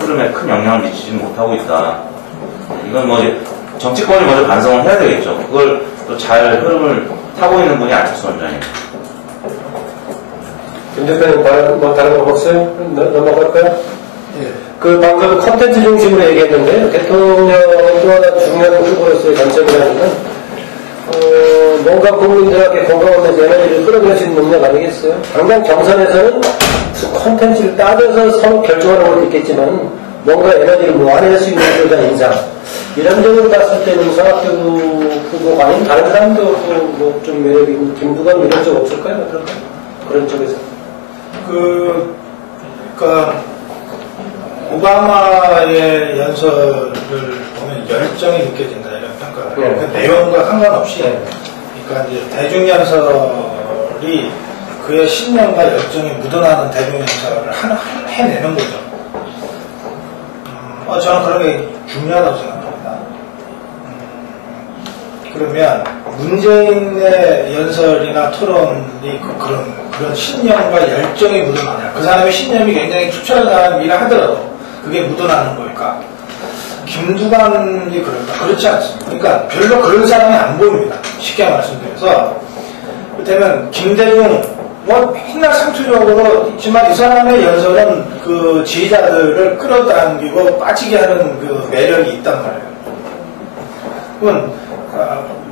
흐름에 큰 영향을 미치지 못하고 있다. 이건 뭐 이제 정치권이 먼저 반성을 해야 되겠죠. 그걸 또 잘 흐름을 타고 있는 분이 안철수 원장입니다. 김 대표님 다른 거 없어요? 넘어갈까요? 예. 그 방금 컨텐츠 중심으로 얘기했는데 대통령 또 하나 중요한 후보로서의 관점이라는 뭔가 국민들에게 공감하면서 에너지를 끌어낼 수 있는 능력 아니겠어요? 당장 경선에서는 컨텐츠를 따져서 서로 결정하는 것도 있겠지만 뭔가 에너지를 모아낼 수 있는 그런 인상 이런 점으로 봤을 때는 손학규 후보가 아닌 다른 사람도 뭐 좀 매력이 있는 김두관 이런 적 없을까요? 그런 쪽에서 그러니까 오바마의 연설을 보면 열정이 느껴진다 이런 평가를. 그 내용과 상관없이, 그러니까 이제 대중연설이 그의 신념과 열정이 묻어나는 대중연설을 해내는 거죠. 저는 그런 게 중요하다고 생각합니다. 그러면 문재인의 연설이나 토론이 그런 신념과 열정이 묻어나냐? 그 사람의 신념이 굉장히 투철한 사람이라 하더라도 그게 묻어나는 걸까? 김두관이 그럴까? 그렇지 않습니다. 그러니까 별로 그런 사람이 안 보입니다. 쉽게 말씀드려서. 그렇다면 김대중 뭐 맨날 상투적으로 있지만 이 사람의 연설은 그 지지자들을 끌어당기고 빠지게 하는 그 매력이 있단 말이에요. 그건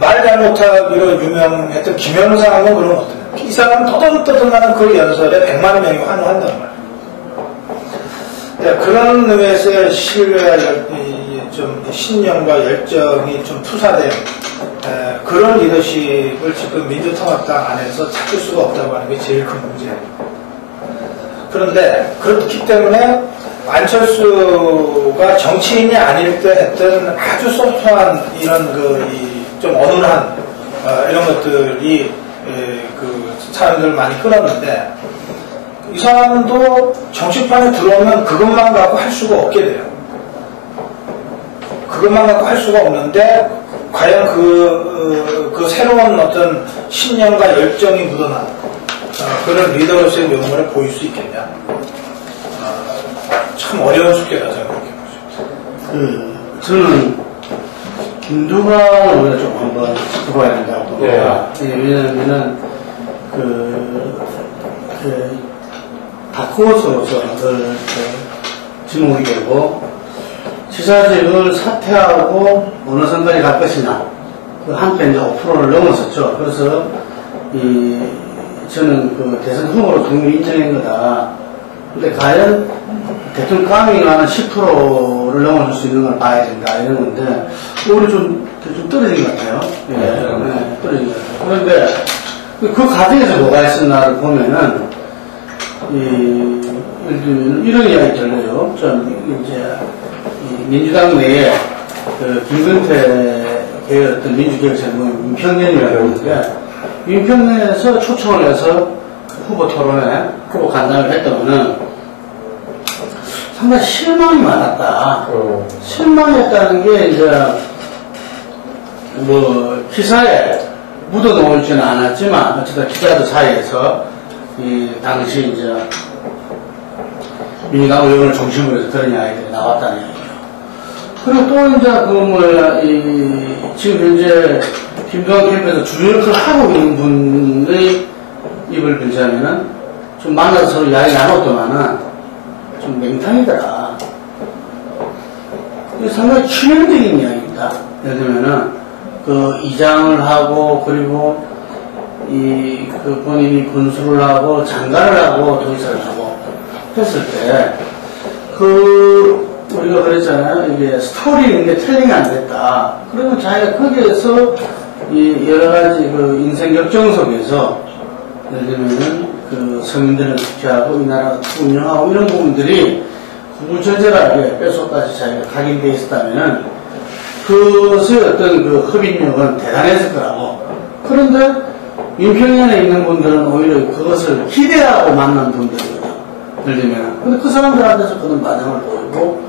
말 잘못하기로 유명했던 김영삼은 그런 거 어때요? 이 사람은 떠들떠들하는 그 연설에 100만 명이 환호한단 말이에요. 그런 의미에서 신뢰와 좀 신념과 열정이 좀 투사된 그런 리더십을 지금 민주통합당 안에서 찾을 수가 없다고 하는 게 제일 큰 문제예요. 그런데 그렇기 때문에 안철수가 정치인이 아닐 때 했던 아주 소프트한 이런 좀 어눌한 이런 것들이 그 사람들을 많이 끌었는데 이 사람도 정치판에 들어오면 그것만 갖고 할 수가 없게 돼요. 그것만 갖고 할 수가 없는데 과연 그 새로운 어떤 신념과 열정이 묻어난 그런 리더로서의 면모를 보일 수 있겠냐. 참 어려운 숙제다 생각해 보죠. 저는 김두관을 우리가 좀 한번 짚어봐야 된다고 봅니다. 왜냐면 다크호스로서 지목이 되고, 지사직을 사퇴하고 어느 선까지 갈 것이냐. 그 한때 이제 5%를 넘었었죠. 그래서, 저는 그 대선 후보로 동일 인정한 거다. 근데 과연 대통령 가능이라는 10%를 넘어줄 수 있는 걸 봐야 된다. 이런 건데, 오히려 좀 떨어진 것 같아요. 예, 네, 떨어진 것 같아요. 그런데 그 과정에서 뭐가 있었나를 보면은, 이런 이야기 들려요. 좀, 이제, 민주당 내에, 김근태의 어떤 민주개혁자금 윤평년이라고 하는데, 윤평년에서 초청을 해서 후보 토론회, 후보 간담회를 했더니는 상당히 실망이 많았다. 실망했다는 게 이제, 기사에 묻어놓을지는 않았지만, 어쨌든 기자들 사이에서, 당시 이제, 민주당 의원을 중심으로 해서 그런 이야기들이 나왔다는 얘기죠. 그리고 또 이제, 지금 현재, 김동완 캠프에서 주요 역할을 하고 있는 분의 입을 빌자면은, 좀 만나서 서로 이야기 나눴더만은, 좀 맹탕이더라. 이게 상당히 치명적인 이야기입니다. 예를 들면은, 이장을 하고, 그리고, 본인이 군수를 하고, 장관을 하고, 도의사를 하고, 했을 때, 우리가 그랬잖아요. 이게 스토리인 게 텔링이 안 됐다. 그러면 자기가 거기에서 여러 가지 인생 역정 속에서 예를 들면은 서민들을 지키하고 이 나라가 운영하고 이런 부분들이 구구절절하게 뼛속까지 자기가 각인되어 있었다면은 그것의 어떤 흡입력은 대단했을 거라고. 그런데 윤평년에 있는 분들은 오히려 그것을 기대하고 만난 분들이거든요. 예를 들면. 근데 그 사람들한테서 그런 반응을 보이고,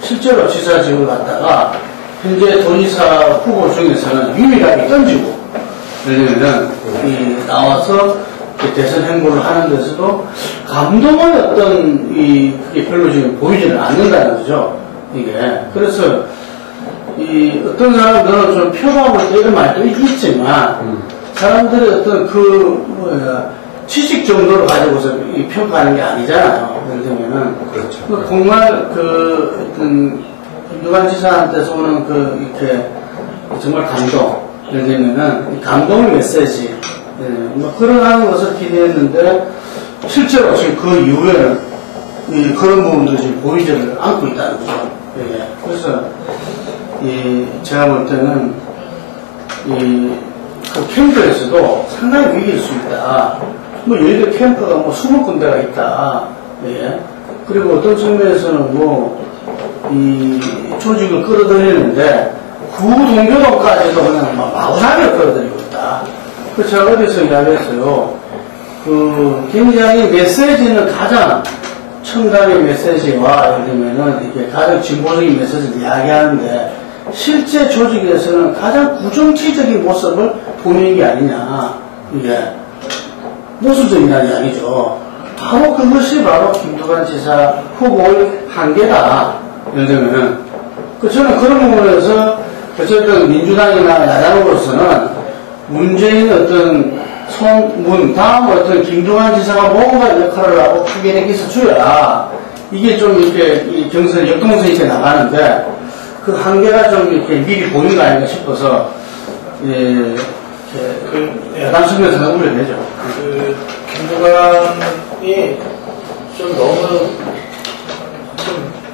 실제로 지사직을 갖다가, 현재 도지사 후보 중에서는 유일하게 던지고, 예를 들면, 나와서 대선 행보를 하는 데서도 감동의 어떤, 그게 별로 지금 보이지는 않는다는 거죠. 이게. 그래서, 어떤 사람들은 좀 표방을 때리는 말도 있지만, 사람들의 어떤 지식 정도를 가지고서 평가하는 게 아니잖아요. 예를 들면은. 그렇죠. 정말 김두관 지사한테서 오는 이렇게 정말 감동. 예를 들면은 감동의 메시지. 그런 것을 기대했는데 실제로 지금 그 이후에는 그런 부분들이 지금 보이지를 않고 있다는 거죠. 예. 그래서 제가 볼 때는 그 캠프에서도 상당히 위기일 수 있다. 예를 들어 캠프가 20군데가 있다. 예. 그리고 어떤 측면에서는 조직을 끌어들이는데, 구동교동까지도 그냥 마구잡이로 끌어들이고 있다. 그래서 제가 어디서 이야기했어요. 굉장히 메시지는 가장 청단의 메시지와, 예를 들면은, 이렇게 가장 진보적인 메시지를 이야기하는데, 실제 조직에서는 가장 구정치적인 모습을 보이는 게 아니냐. 이게. 보수적이라는 이야기죠. 바로 그것이 바로 김두관 지사 후보의 한계다. 예를 들면은. 저는 그런 부분에서, 어쨌든 민주당이나 야당으로서는 문재인 다음 어떤 김두관 지사가 뭔가 역할을 하고 크게 있어 줘야 이게 좀 이렇게 역동성 있게 나가는데 그 한계가 좀 이렇게 미리 보이는 거 아닌가 싶어서, 야당 측면에서는 우려되죠. 김두관이 좀 너무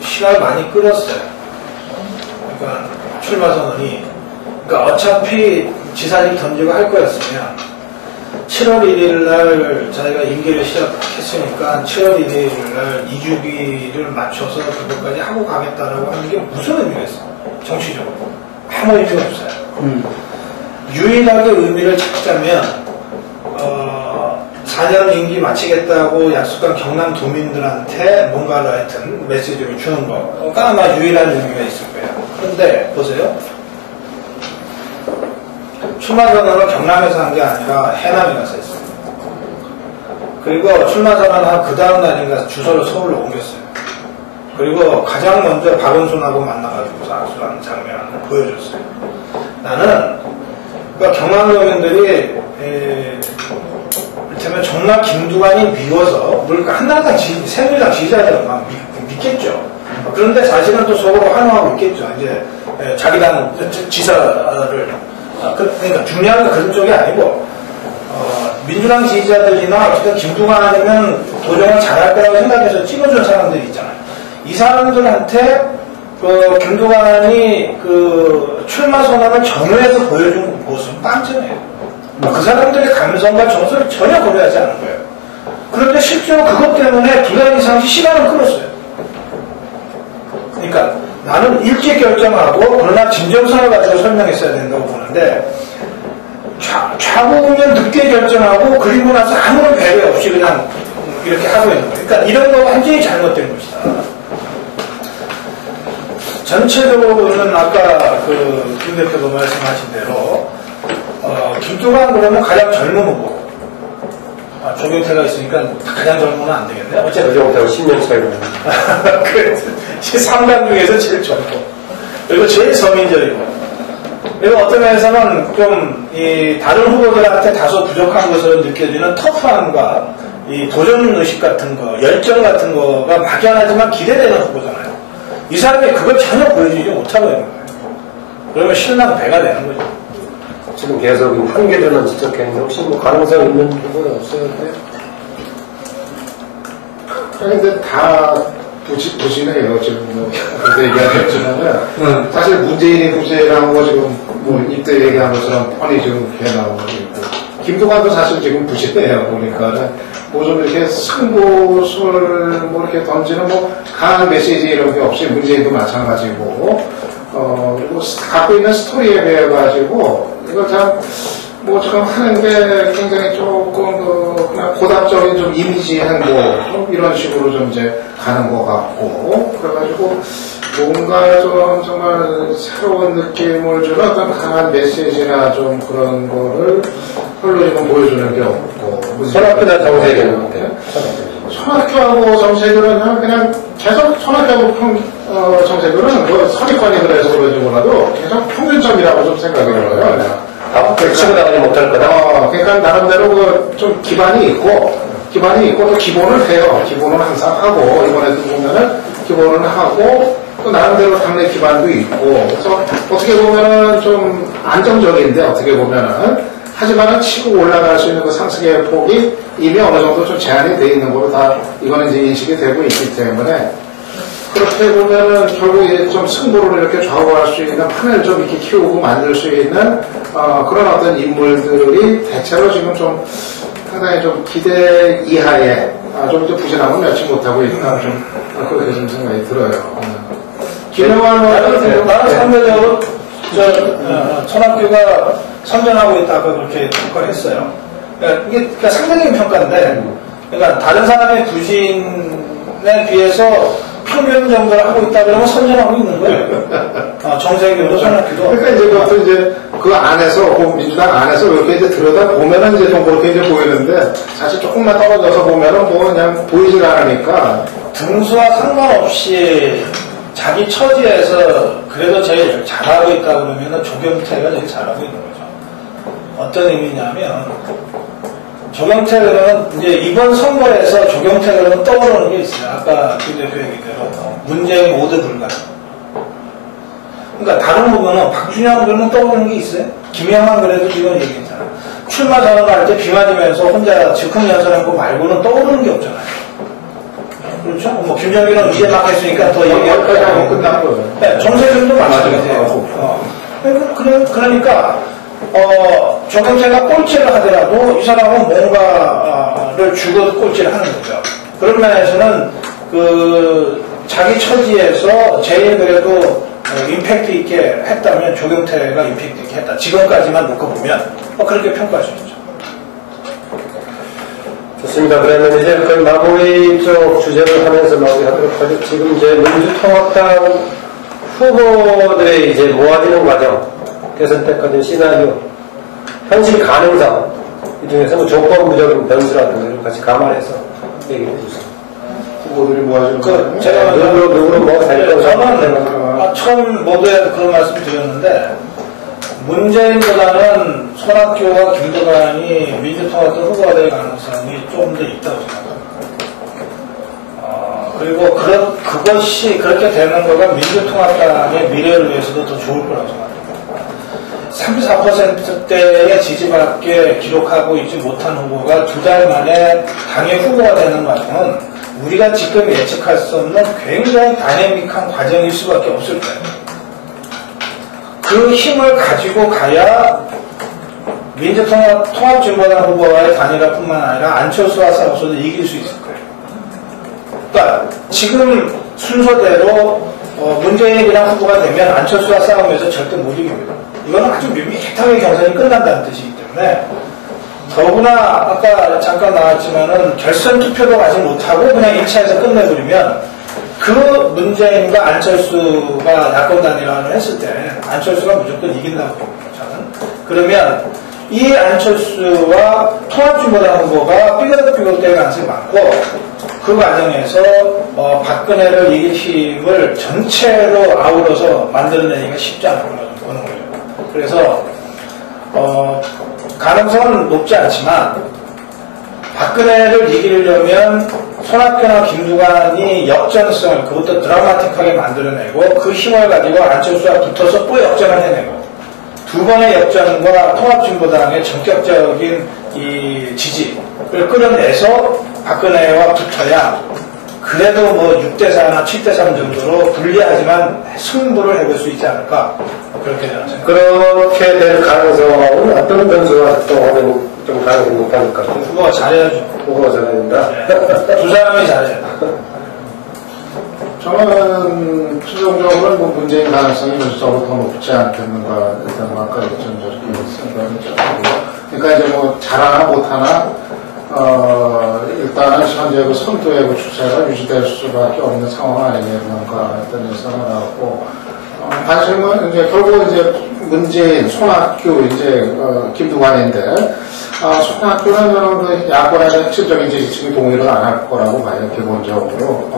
시간을 많이 끌었어요. 그러니까 출마 선언이. 그러니까 어차피 지사직 던지고 할 거였으면 7월 1일 날 자기가 임기를 시작했으니까 7월 1일 날 2주기를 맞춰서 그것까지 하고 가겠다라고 하는 게 무슨 의미가 있어요? 정치적으로. 아무 의미가 없어요. 유일하게 의미를 찾자면 4년 임기 마치겠다고 약속한 경남 도민들한테 뭔가를 하여튼 메시지를 주는 거가 아마 유일한 의미가 있을 거예요. 그런데 보세요. 출마 선언은 경남에서 한 게 아니라 해남에 가서 했어요. 그리고 출마 선언한 그 다음 날인가 주소를 서울로 옮겼어요. 그리고 가장 먼저 박원순하고 만나가지고 악수하는 장면을 보여줬어요. 나는 그러니까 경남 도민들이 정말 김두관이 미워서 그러니까 한나라당 새누리당 지지자들은 막 믿겠죠. 그런데 사실은 또 속으로 환호하고 있겠죠. 이제 자기 당 지사를 그러니까 중요한 건 그런 쪽이 아니고 민주당 지지자들이나 어쨌든 김두관이면 도정을 잘할 거라고 생각해서 찍어준 사람들이 있잖아요. 이 사람들한테 그 김두관이 그 출마 선언을 전후해서 보여준 모습은 빵점이에요. 그 사람들의 감성과 정서를 전혀 고려하지 않은 거예요. 그런데 실제로 그것 때문에 2달 이상씩 시간을 끌었어요. 그러니까 나는 일찍 결정하고 그러나 진정성을 가지고 설명했어야 된다고 보는데 좌우면 늦게 결정하고 그리고 나서 아무런 배려 없이 그냥 이렇게 하고 있는 거예요. 그러니까 이런 거 완전히 잘못된 것이다. 전체적으로는 아까 김 대표도 말씀하신 대로 김두관 그러면 가장 젊은 후보. 조경태가 있으니까 가장 젊으면 안 되겠네. 어쨌든 조경태하고 10년 차이로. 그 3당 중에서 제일 젊고 그리고 제일 서민적이고 그리고 어떤 면에서는 좀 이 다른 후보들한테 다소 부족한 것으로 느껴지는 터프함과 이 도전 의식 같은 거, 열정 같은 거가 막연하지만 기대되는 후보잖아요. 이 사람이 그걸 전혀 보여주지 못하고 있는 거예요. 그러면 실망 배가 되는 거죠. 지금 계속 한계들만 지적했는데 혹시 뭐 가능성 있는 부분은 없어요? 근데 다 보시네요. 지금 뭐 그때 얘기하셨지만은 사실 문재인이 부재라고 지금 뭐 이때 얘기한 것처럼 뻔히 지금 그렇게 나오고 있고 김두관도 사실 지금 부재네요. 보니까는 뭐 좀 이렇게 승부를 뭐 이렇게 던지는 뭐 강한 메시지 이런 게 없이 문재인도 마찬가지고 그리고 갖고 있는 스토리에 비해 가지고 이거 참 뭐 지금 하는 게 굉장히 조금 그냥 고답적인 좀 이미지 행보 좀 이런 식으로 좀 이제 가는 것 같고 그래가지고 뭔가 좀 정말 새로운 느낌을 주는 어떤 강한 메시지나 좀 그런 거를 별로 지금 보여주는 게 없고 손학규나 정세균은 어때요? 손학규하고 정세균은 그냥 계속 손학규하고 정세균은 뭐 선입관이 그래서 그런지 몰라도 계속 평균점이라고 좀 생각이 들어요. 치고 나가지 못할 거다. 그러니까 나름대로 좀 기반이 있고 또 기본을 해요. 기본은 항상 하고 이번에도 보면은 기본을 하고 또 나름대로 당내 기반도 있고 그래서 어떻게 보면은 좀 안정적인데 어떻게 보면은 하지만은 치고 올라갈 수 있는 그 상승의 폭이 이미 어느 정도 좀 제한이 돼 있는 걸로 다 이거는 이제 인식이 되고 있기 때문에 그렇게 보면은 결국 이제 좀 승부를 이렇게 좌우할 수 있는 판을 좀 이렇게 키우고 만들 수 있는 그런 어떤 인물들이 대체로 지금 좀 상당히 좀 기대 이하에 좀 부진함을 면치 못하고 있다 좀 그렇게 좀 생각이 들어요. 김영환은 나는 상대적으로 손학규가 선전하고 있다 아까 그렇게 평가를 했어요. 그러니까 상대적인 평가인데 그러니까 다른 사람의 부진에 비해서 평균 정도를 하고 있다 그러면 선전하고 있는 거예요. 정세균도 손학규도. 그러니까 이제 그것도 이제 그 안에서, 그 민주당 안에서 이렇게 이제 들여다 보면은 이제 좀 그렇게 이제 보이는데, 사실 조금만 떨어져서 보면은 뭐 그냥 보이질 않으니까. 등수와 상관없이 자기 처지에서 그래도 제일 잘하고 있다 그러면은 조경태가 제일 잘하고 있는 거죠. 어떤 의미냐면, 조경태 그러면 이제 이번 선거에서 조경태 그러면 떠오르는 게 있어요. 아까 김 대표 얘기대로 문재인 5대 불가. 그러니까 다른 부분은 박준영 그러면 떠오르는 게 있어요. 김영환 그래도 이건 얘기했잖아요. 출마 선언할 때 비 맞으면서 혼자 즉흥 연설한 거 말고는 떠오르는 게 없잖아요. 그렇죠? 뭐 김정일은 이제 막 했으니까 더 얘기할 거야. 끝난 거예요. 네, 정세균도 마찬가지예요. 그러니까 조경태가 꼴찌를 하더라도 이 사람은 뭔가를 주고 꼴찌를 하는 거죠. 그런 면에서는 그 자기 처지에서 제일 그래도 임팩트 있게 했다면 조경태가 임팩트 있게 했다. 지금까지만 놓고 보면 그렇게 평가할 수 있죠. 좋습니다. 그러면 이제 그 마무리 쪽 주제를 하면서 마무리하도록 하죠. 지금 이제 민주통합당 후보들의 이제 모아지는 과정, 대선 때까지 시나리오, 현실 가능성, 이 중에서 뭐 조건부적인 변수라든가 이런 같이 감안해서 얘기해 주세요. 후보들이 모아지는 제가 누구로 뭐가 될 거죠? 저는 처음 모두에 그런 말씀 드렸는데 문재인보다는 손학규와 김두관이 민주통합당 후보가 될 가능성이 좀 더 있다고 생각합니다. 그리고 그것이 그렇게 되는 거가 민주통합당의 미래를 위해서도 더 좋을 거라고 생각합니다. 34%대의 지지밖에 기록하고 있지 못한 후보가 2달 만에 당의 후보가 되는 과정은 우리가 지금 예측할 수 없는 굉장히 다이내믹한 과정일 수밖에 없을 거예요. 그 힘을 가지고 가야 민주통합진보당 후보와의 단일화뿐만 아니라 안철수와 싸워서도 이길 수 있을 거예요. 그러니까 지금 순서대로 문재인이랑 후보가 되면 안철수와 싸우면서 절대 못 이깁니다. 이거는 아주 밋밋하게 경선이 끝난다는 뜻이기 때문에 더구나 아까 잠깐 나왔지만은 결선 투표도 가지 못하고 그냥 1차에서 끝내버리면 그 문재인과 안철수가 야권 단일화를 했을 때 안철수가 무조건 이긴다고 봅니다. 저는. 그러면 이 안철수와 통합진보당 후보가 삐걱삐걱될 가능성이 많고 그 과정에서 박근혜를 이길 힘을 전체로 아우러서 만들어내기가 쉽지 않을 거라고 보는 거예요. 그래서 가능성은 높지 않지만 박근혜를 이기려면 손학규나 김두관이 역전성을 그것도 드라마틱하게 만들어내고 그 힘을 가지고 안철수와 붙어서 또 역전을 해내고 두 번의 역전과 통합진보당의 전격적인 이 지지를 끌어내서 박근혜와 붙어야 그래도 뭐 6대4나 7대3 정도로 불리하지만 승부를 해볼 수 있지 않을까 그렇게 저는 생각합니다. 그렇게 될 가능성은 어떤 변수가 작동하면 좀 가능성이 높아질 것 같아요. 후보가 잘해야죠. 후보가 잘해야 된다. 두 사람이 잘해야 돼. 저는 최종적으로 뭐 문재인 가능성이 현실적으로 더 높지 않겠는가 일단 아까 전적으로 생각을 했고 그러니까 이제 뭐 잘하나 못하나 일단은 현재 그 선두의 그 추세가 유지될 수밖에 없는 상황 아니겠는가 했던 생각을 하고 관심은 이제 결국 이제 문재인, 손학규 이제 김두관인데 손학규는 그 야권의 핵심적인 지지층이 동의를 안 할 거라고 봐요. 기본적으로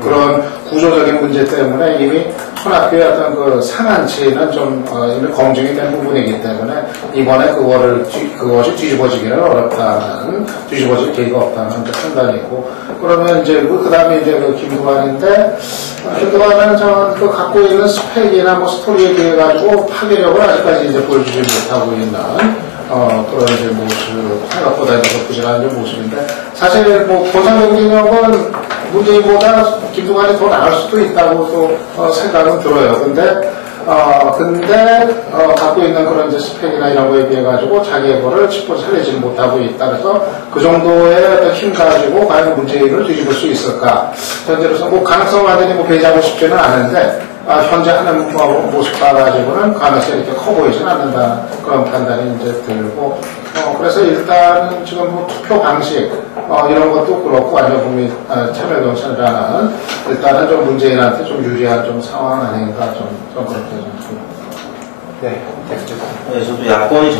그런 구조적인 문제 때문에 이미 손학규의 어떤 그 상한치는 좀 이미 검증이 된 부분이기 때문에 이번에 그것이 뒤집어지기는 어렵다는 뒤집어질 계기가 없다는 판단이고 그러면 이제 그 다음에 이제 그 김두관인데 김두관은 저는 그 갖고 있는 스펙이나 뭐 스토리에 대해 가지고 파괴력을 아직까지 이제 보여주지 못하고 있는 그런 이제 모습, 생각보다 더 부진한 모습인데, 사실 뭐 본선 경쟁력은 문재인보다 김두관이 더 나을 수도 있다고 또 생각은 들어요. 근데 갖고 있는 그런 이제 스펙이나 이런 거에 비해 가지고 자기의 거를 짚어 살리지 못하고 있다. 그래서 그 정도의 어떤 힘 가지고 과연 문재인을 뒤집을 수 있을까? 현재로서 뭐 가능성 완전히 뭐 배제하고 싶지는 않은데, 현재 하는 모습 봐가지고는 가능성이 이렇게 커 보이진 않는다. 그런 판단이 이제 들고, 그래서 일단은 지금 뭐 투표 방식, 이런 것도 그렇고, 완전 국민 참여 경선이라는, 일단은 좀 문재인한테 좀 유리한 좀 상황 아닌가, 좀 그렇게 좀 듭니다. 네, 저도 야권이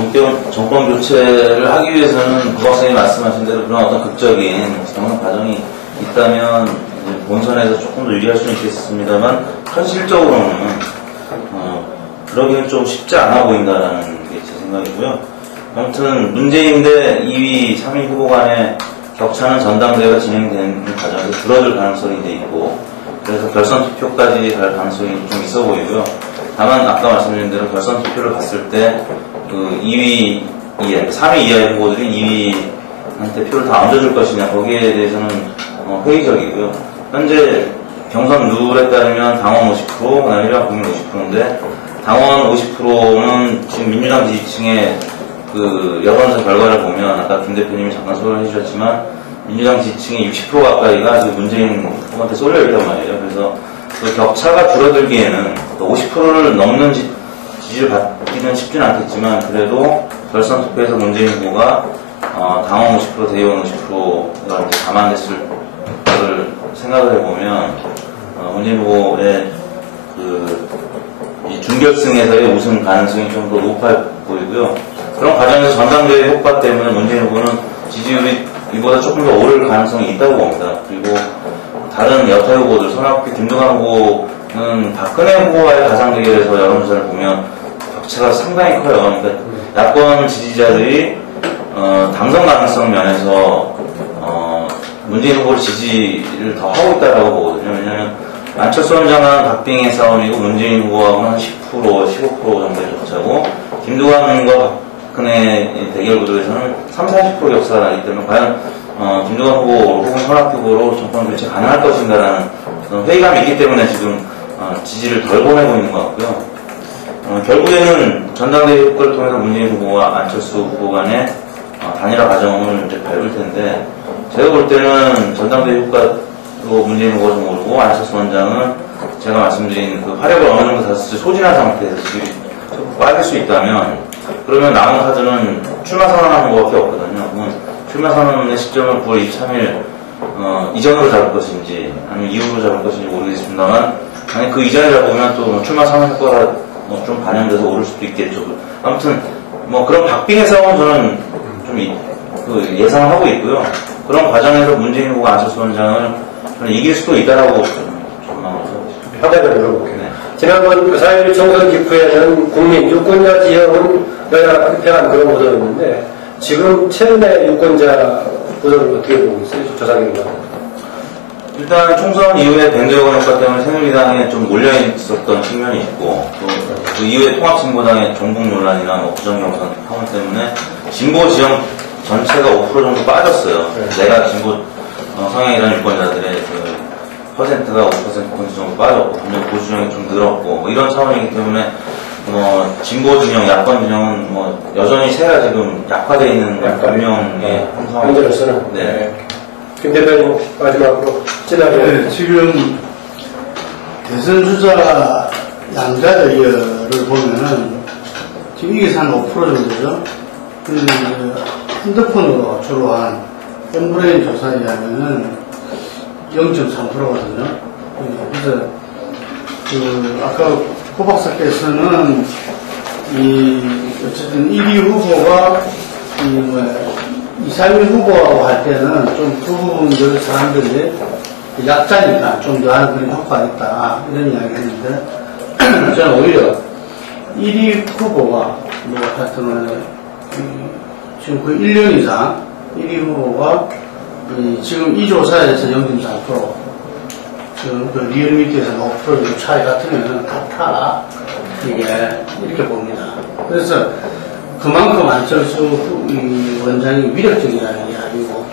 정권 교체를 하기 위해서는 구 박사님이 말씀하신 대로 그런 어떤 극적인 정론 과정이 있다면, 본선에서 조금 더 유리할 수는 있겠습니다만 현실적으로는 그러기는 좀 쉽지 않아 보인다라는 게 제 생각이고요. 아무튼 문재인 대 2위, 3위 후보 간의 격차는 전당대회가 진행되는 과정에서 줄어들 가능성이 이제 있고 그래서 결선 투표까지 갈 가능성이 좀 있어 보이고요. 다만 아까 말씀드린 대로 결선 투표를 봤을 때 그 2위, 3위 이하의 후보들이 2위한테 표를 다 얹어줄 것이냐 거기에 대해서는 회의적이고요. 현재 경선 룰에 따르면 당원 50%, 그다음에 일반 국민 50%인데 당원 50%는 지금 민주당 지지층의 그 여론조사 결과를 보면 아까 김 대표님이 잠깐 소개를 해주셨지만 민주당 지지층의 60% 가까이가 지금 문재인 후보한테 쏠려 있단 말이에요. 그래서 그 격차가 줄어들기에는 50%를 넘는 지지를 받기는 쉽지는 않겠지만 그래도 결선 투표에서 문재인 후보가 당원 50%, 대의원 50%가 이제 감안됐을 것을 생각을 해보면 문재인 후보의 이 준결승에서의 우승 가능성이 좀 더 높아 보이고요. 그런 과정에서 전당대회 효과 때문에 문재인 후보는 지지율이 이보다 조금 더 오를 가능성이 있다고 봅니다. 그리고 다른 여타 후보들, 손학규, 김두관 후보는 박근혜 후보와의 가상 대결에서 여론조사를 보면 격차가 상당히 커요. 그러니까 야권 지지자들이 당선 가능성 면에서 문재인 후보를 지지를 더 하고 있다라고 보거든요. 왜냐하면 안철수 원장은 박빙의 싸움이고 문재인 후보하고는 한 10%, 15% 정도의 격차고 김두관과 박근혜 대결 구도에서는 30, 40% 격차가 나기 때문에 과연 김두관 후보 혹은 현학 후보로 정권 교체 가능할 것인가라는 회의감이 있기 때문에 지금 지지를 덜 보내고 있는 것 같고요. 결국에는 전당대회 효과를 통해서 문재인 후보와 안철수 후보 간의 단일화 과정을 이제 밟을 텐데 제가 볼 때는 전당대회 효과로 문재인 후보가 좀 오르고 안철수 원장은 제가 말씀드린 그 화력을 어느 정도 다시 소진한 상태에서 지금 빠질 수 있다면 그러면 남은 카드는 출마 선언하는 것밖에 없거든요. 그러면 출마 선언의 시점을 9월 23일 이전으로 잡을 것인지 아니면 이후로 잡을 것인지 모르겠습니다만 만약 그 이전에 잡으면 또 출마 선언 효과가 좀 반영돼서 오를 수도 있겠죠. 아무튼 그런 박빙의 싸움은 저는 좀 예상을 하고 있고요. 그런 과정에서 문재인 후보가 안철수 원장을 저는 이길 수도 있다라고 전망해서 하나를 물어볼게요. 지난번 4.1 총선 기프에는 국민 유권자 지형은 내가 급행한 그런 보도였는데 지금 최근의 유권자 보도를 어떻게 보고 있어요? 조사 결과. 일단 총선 이후에 밴드웨건 효과 때문에 새누리당에 좀 몰려있었던 측면이 있고 또 그 이후에 통합진보당의 종북 논란이나 부정경선 파문 때문에 진보 지형 전체가 5% 정도 빠졌어요. 내가 진보 성향이라는 유권자들의 그 퍼센트가 5% 정도 빠졌고 분명 보수 진영이 좀 늘었고 이런 차원이기 때문에 진보 진영, 야권 진영은 여전히 세가 지금 약화되어 있는 분명히 현재로서는. 네. 김 대표님 마지막으로 시나리오. 네, 지금 대선 주자 양자대결을 보면은 지금 이게 한 5% 정도죠. 근데 핸드폰으로 주로 한 엠브레인 조사에 하면은 0.3%거든요. 그래서 아까 고 박사께서는 어쨌든 1위 후보가 2, 3위 후보하고 할 때는 좀 그 부분들 사람들이 약자니까 좀 더 하는 그런 효과가 있다 이런 이야기 했는데 저는 오히려 1위 후보가 하여튼 지금 거의 1년 이상 1위 후보가 지금 이 조사에서 0.4% 지금 그 리얼미터에서 5% 정도 차이 같으면 같아 이게 이렇게 봅니다. 그래서 그만큼 안철수 원장이 위력적이라는 이야기고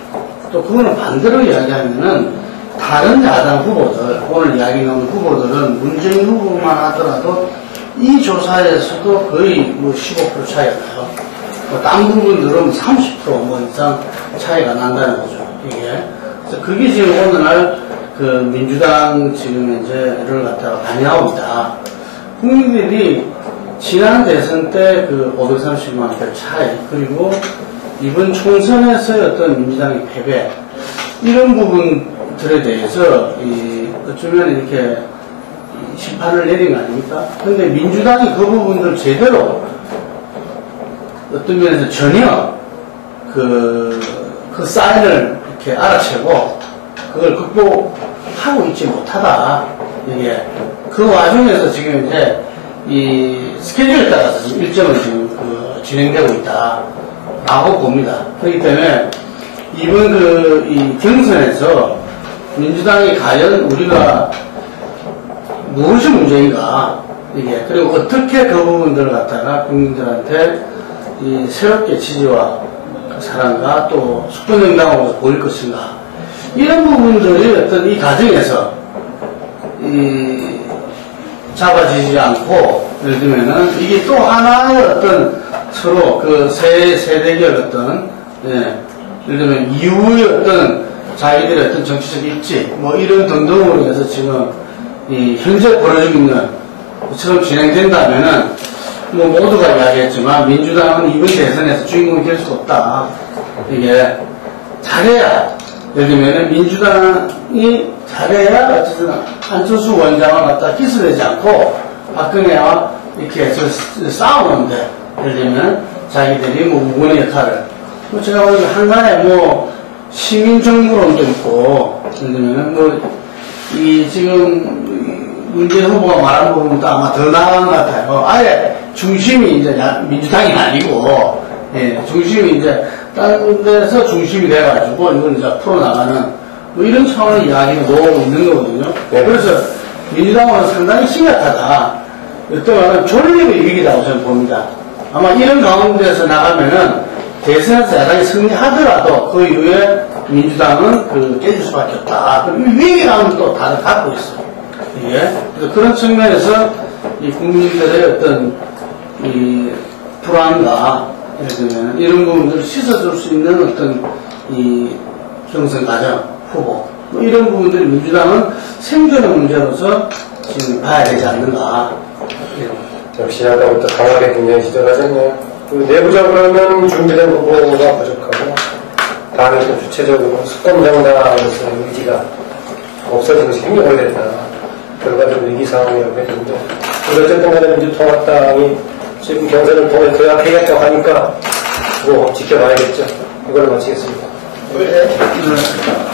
또 그거는 반대로 이야기하면은 다른 야당 후보들 오늘 이야기 나온 후보들은 문재인 후보만 하더라도 이 조사에서도 거의 15% 차이가 나요. 딴 부분들은 30% 이상 차이가 난다는 거죠. 이게 그래서 그게 지금 오늘날 그 민주당 지금 현재를 갖다가 반영하고 있다. 국민들이 지난 대선 때 그 530만 표 차이 그리고 이번 총선에서의 어떤 민주당의 패배 이런 부분들에 대해서 어쩌면 이렇게 심판을 내린 거 아닙니까? 근데 민주당이 그 부분들 제대로 어떤 면에서 전혀 그 사인을 이렇게 알아채고 그걸 극복하고 있지 못하다. 이게 그 와중에서 지금 이제 이 스케줄에 따라서 지금 일정은 지금 진행되고 있다라고 봅니다. 그렇기 때문에 이번 이 경선에서 민주당이 과연 우리가 무엇이 문제인가 이게 그리고 어떻게 그 부분들을 갖다가 국민들한테 새롭게 지지와 사랑과 또 숙권정당으로 보일 것인가 이런 부분들이 어떤 이 과정에서 잡아지지 않고 예를 들면은 이게 또 하나의 어떤 서로 그 세대의 어떤 예를 들면 이후의 어떤 자기들의 어떤 정치적 입지 이런 등등으로 해서 지금 현재 벌어지고 있는 처럼 진행된다면은 모두가 이야기했지만 민주당은 이번 대선에서 주인공이 될 수 없다. 이게 잘해야 예를 들면 민주당이 잘해야 어쨌든 안철수 원장을 갖다 기술하지 않고 박근혜와 이렇게 해서 싸우는데 예를 들면 자기들이 우군의 역할을 제가 보기엔 한간에 시민정부론도 있고 예를 들면 지금 문재인 후보가 말한 부분도 아마 더 나은 것 같아요. 아예 중심이 이제 민주당이 아니고, 예, 중심이 이제 다른 데서 중심이 돼가지고 이걸 이제 풀어나가는 뭐 이런 차원의 이야기가 나오고 있는 거거든요. 네. 그래서 민주당은 상당히 심각하다. 일단은 존립의 위기라고 저는 봅니다. 아마 이런 가운데서 나가면은 대선에서 야당이 승리하더라도 그 이후에 민주당은 깨질 수밖에 없다. 이 위기감은 또 다들 갖고 있어요. 예. 그래서 그런 측면에서 이 국민들의 어떤 이 불안과 예를 들면 이런 부분들을 씻어줄 수 있는 어떤 이 경선 과정 후보 뭐 이런 부분들이 민주당은 생존의 문제로서 지금 봐야 되지 않는가. 역시 아까부터 강하게 굉장히 지적하셨네요. 그 내부적으로는 준비된 후보가 부족하고 당이 또 주체적으로 수권장당으로서 의지가 없어진 것이 굉장히 오래됐다. 결과적으로 위기 상황이라고 했는데 어쨌든 간에 민주통합당이 지금 경선을 통해 도약하겠다고 하니까 뭐 지켜봐야겠죠. 이걸로 마치겠습니다. 네.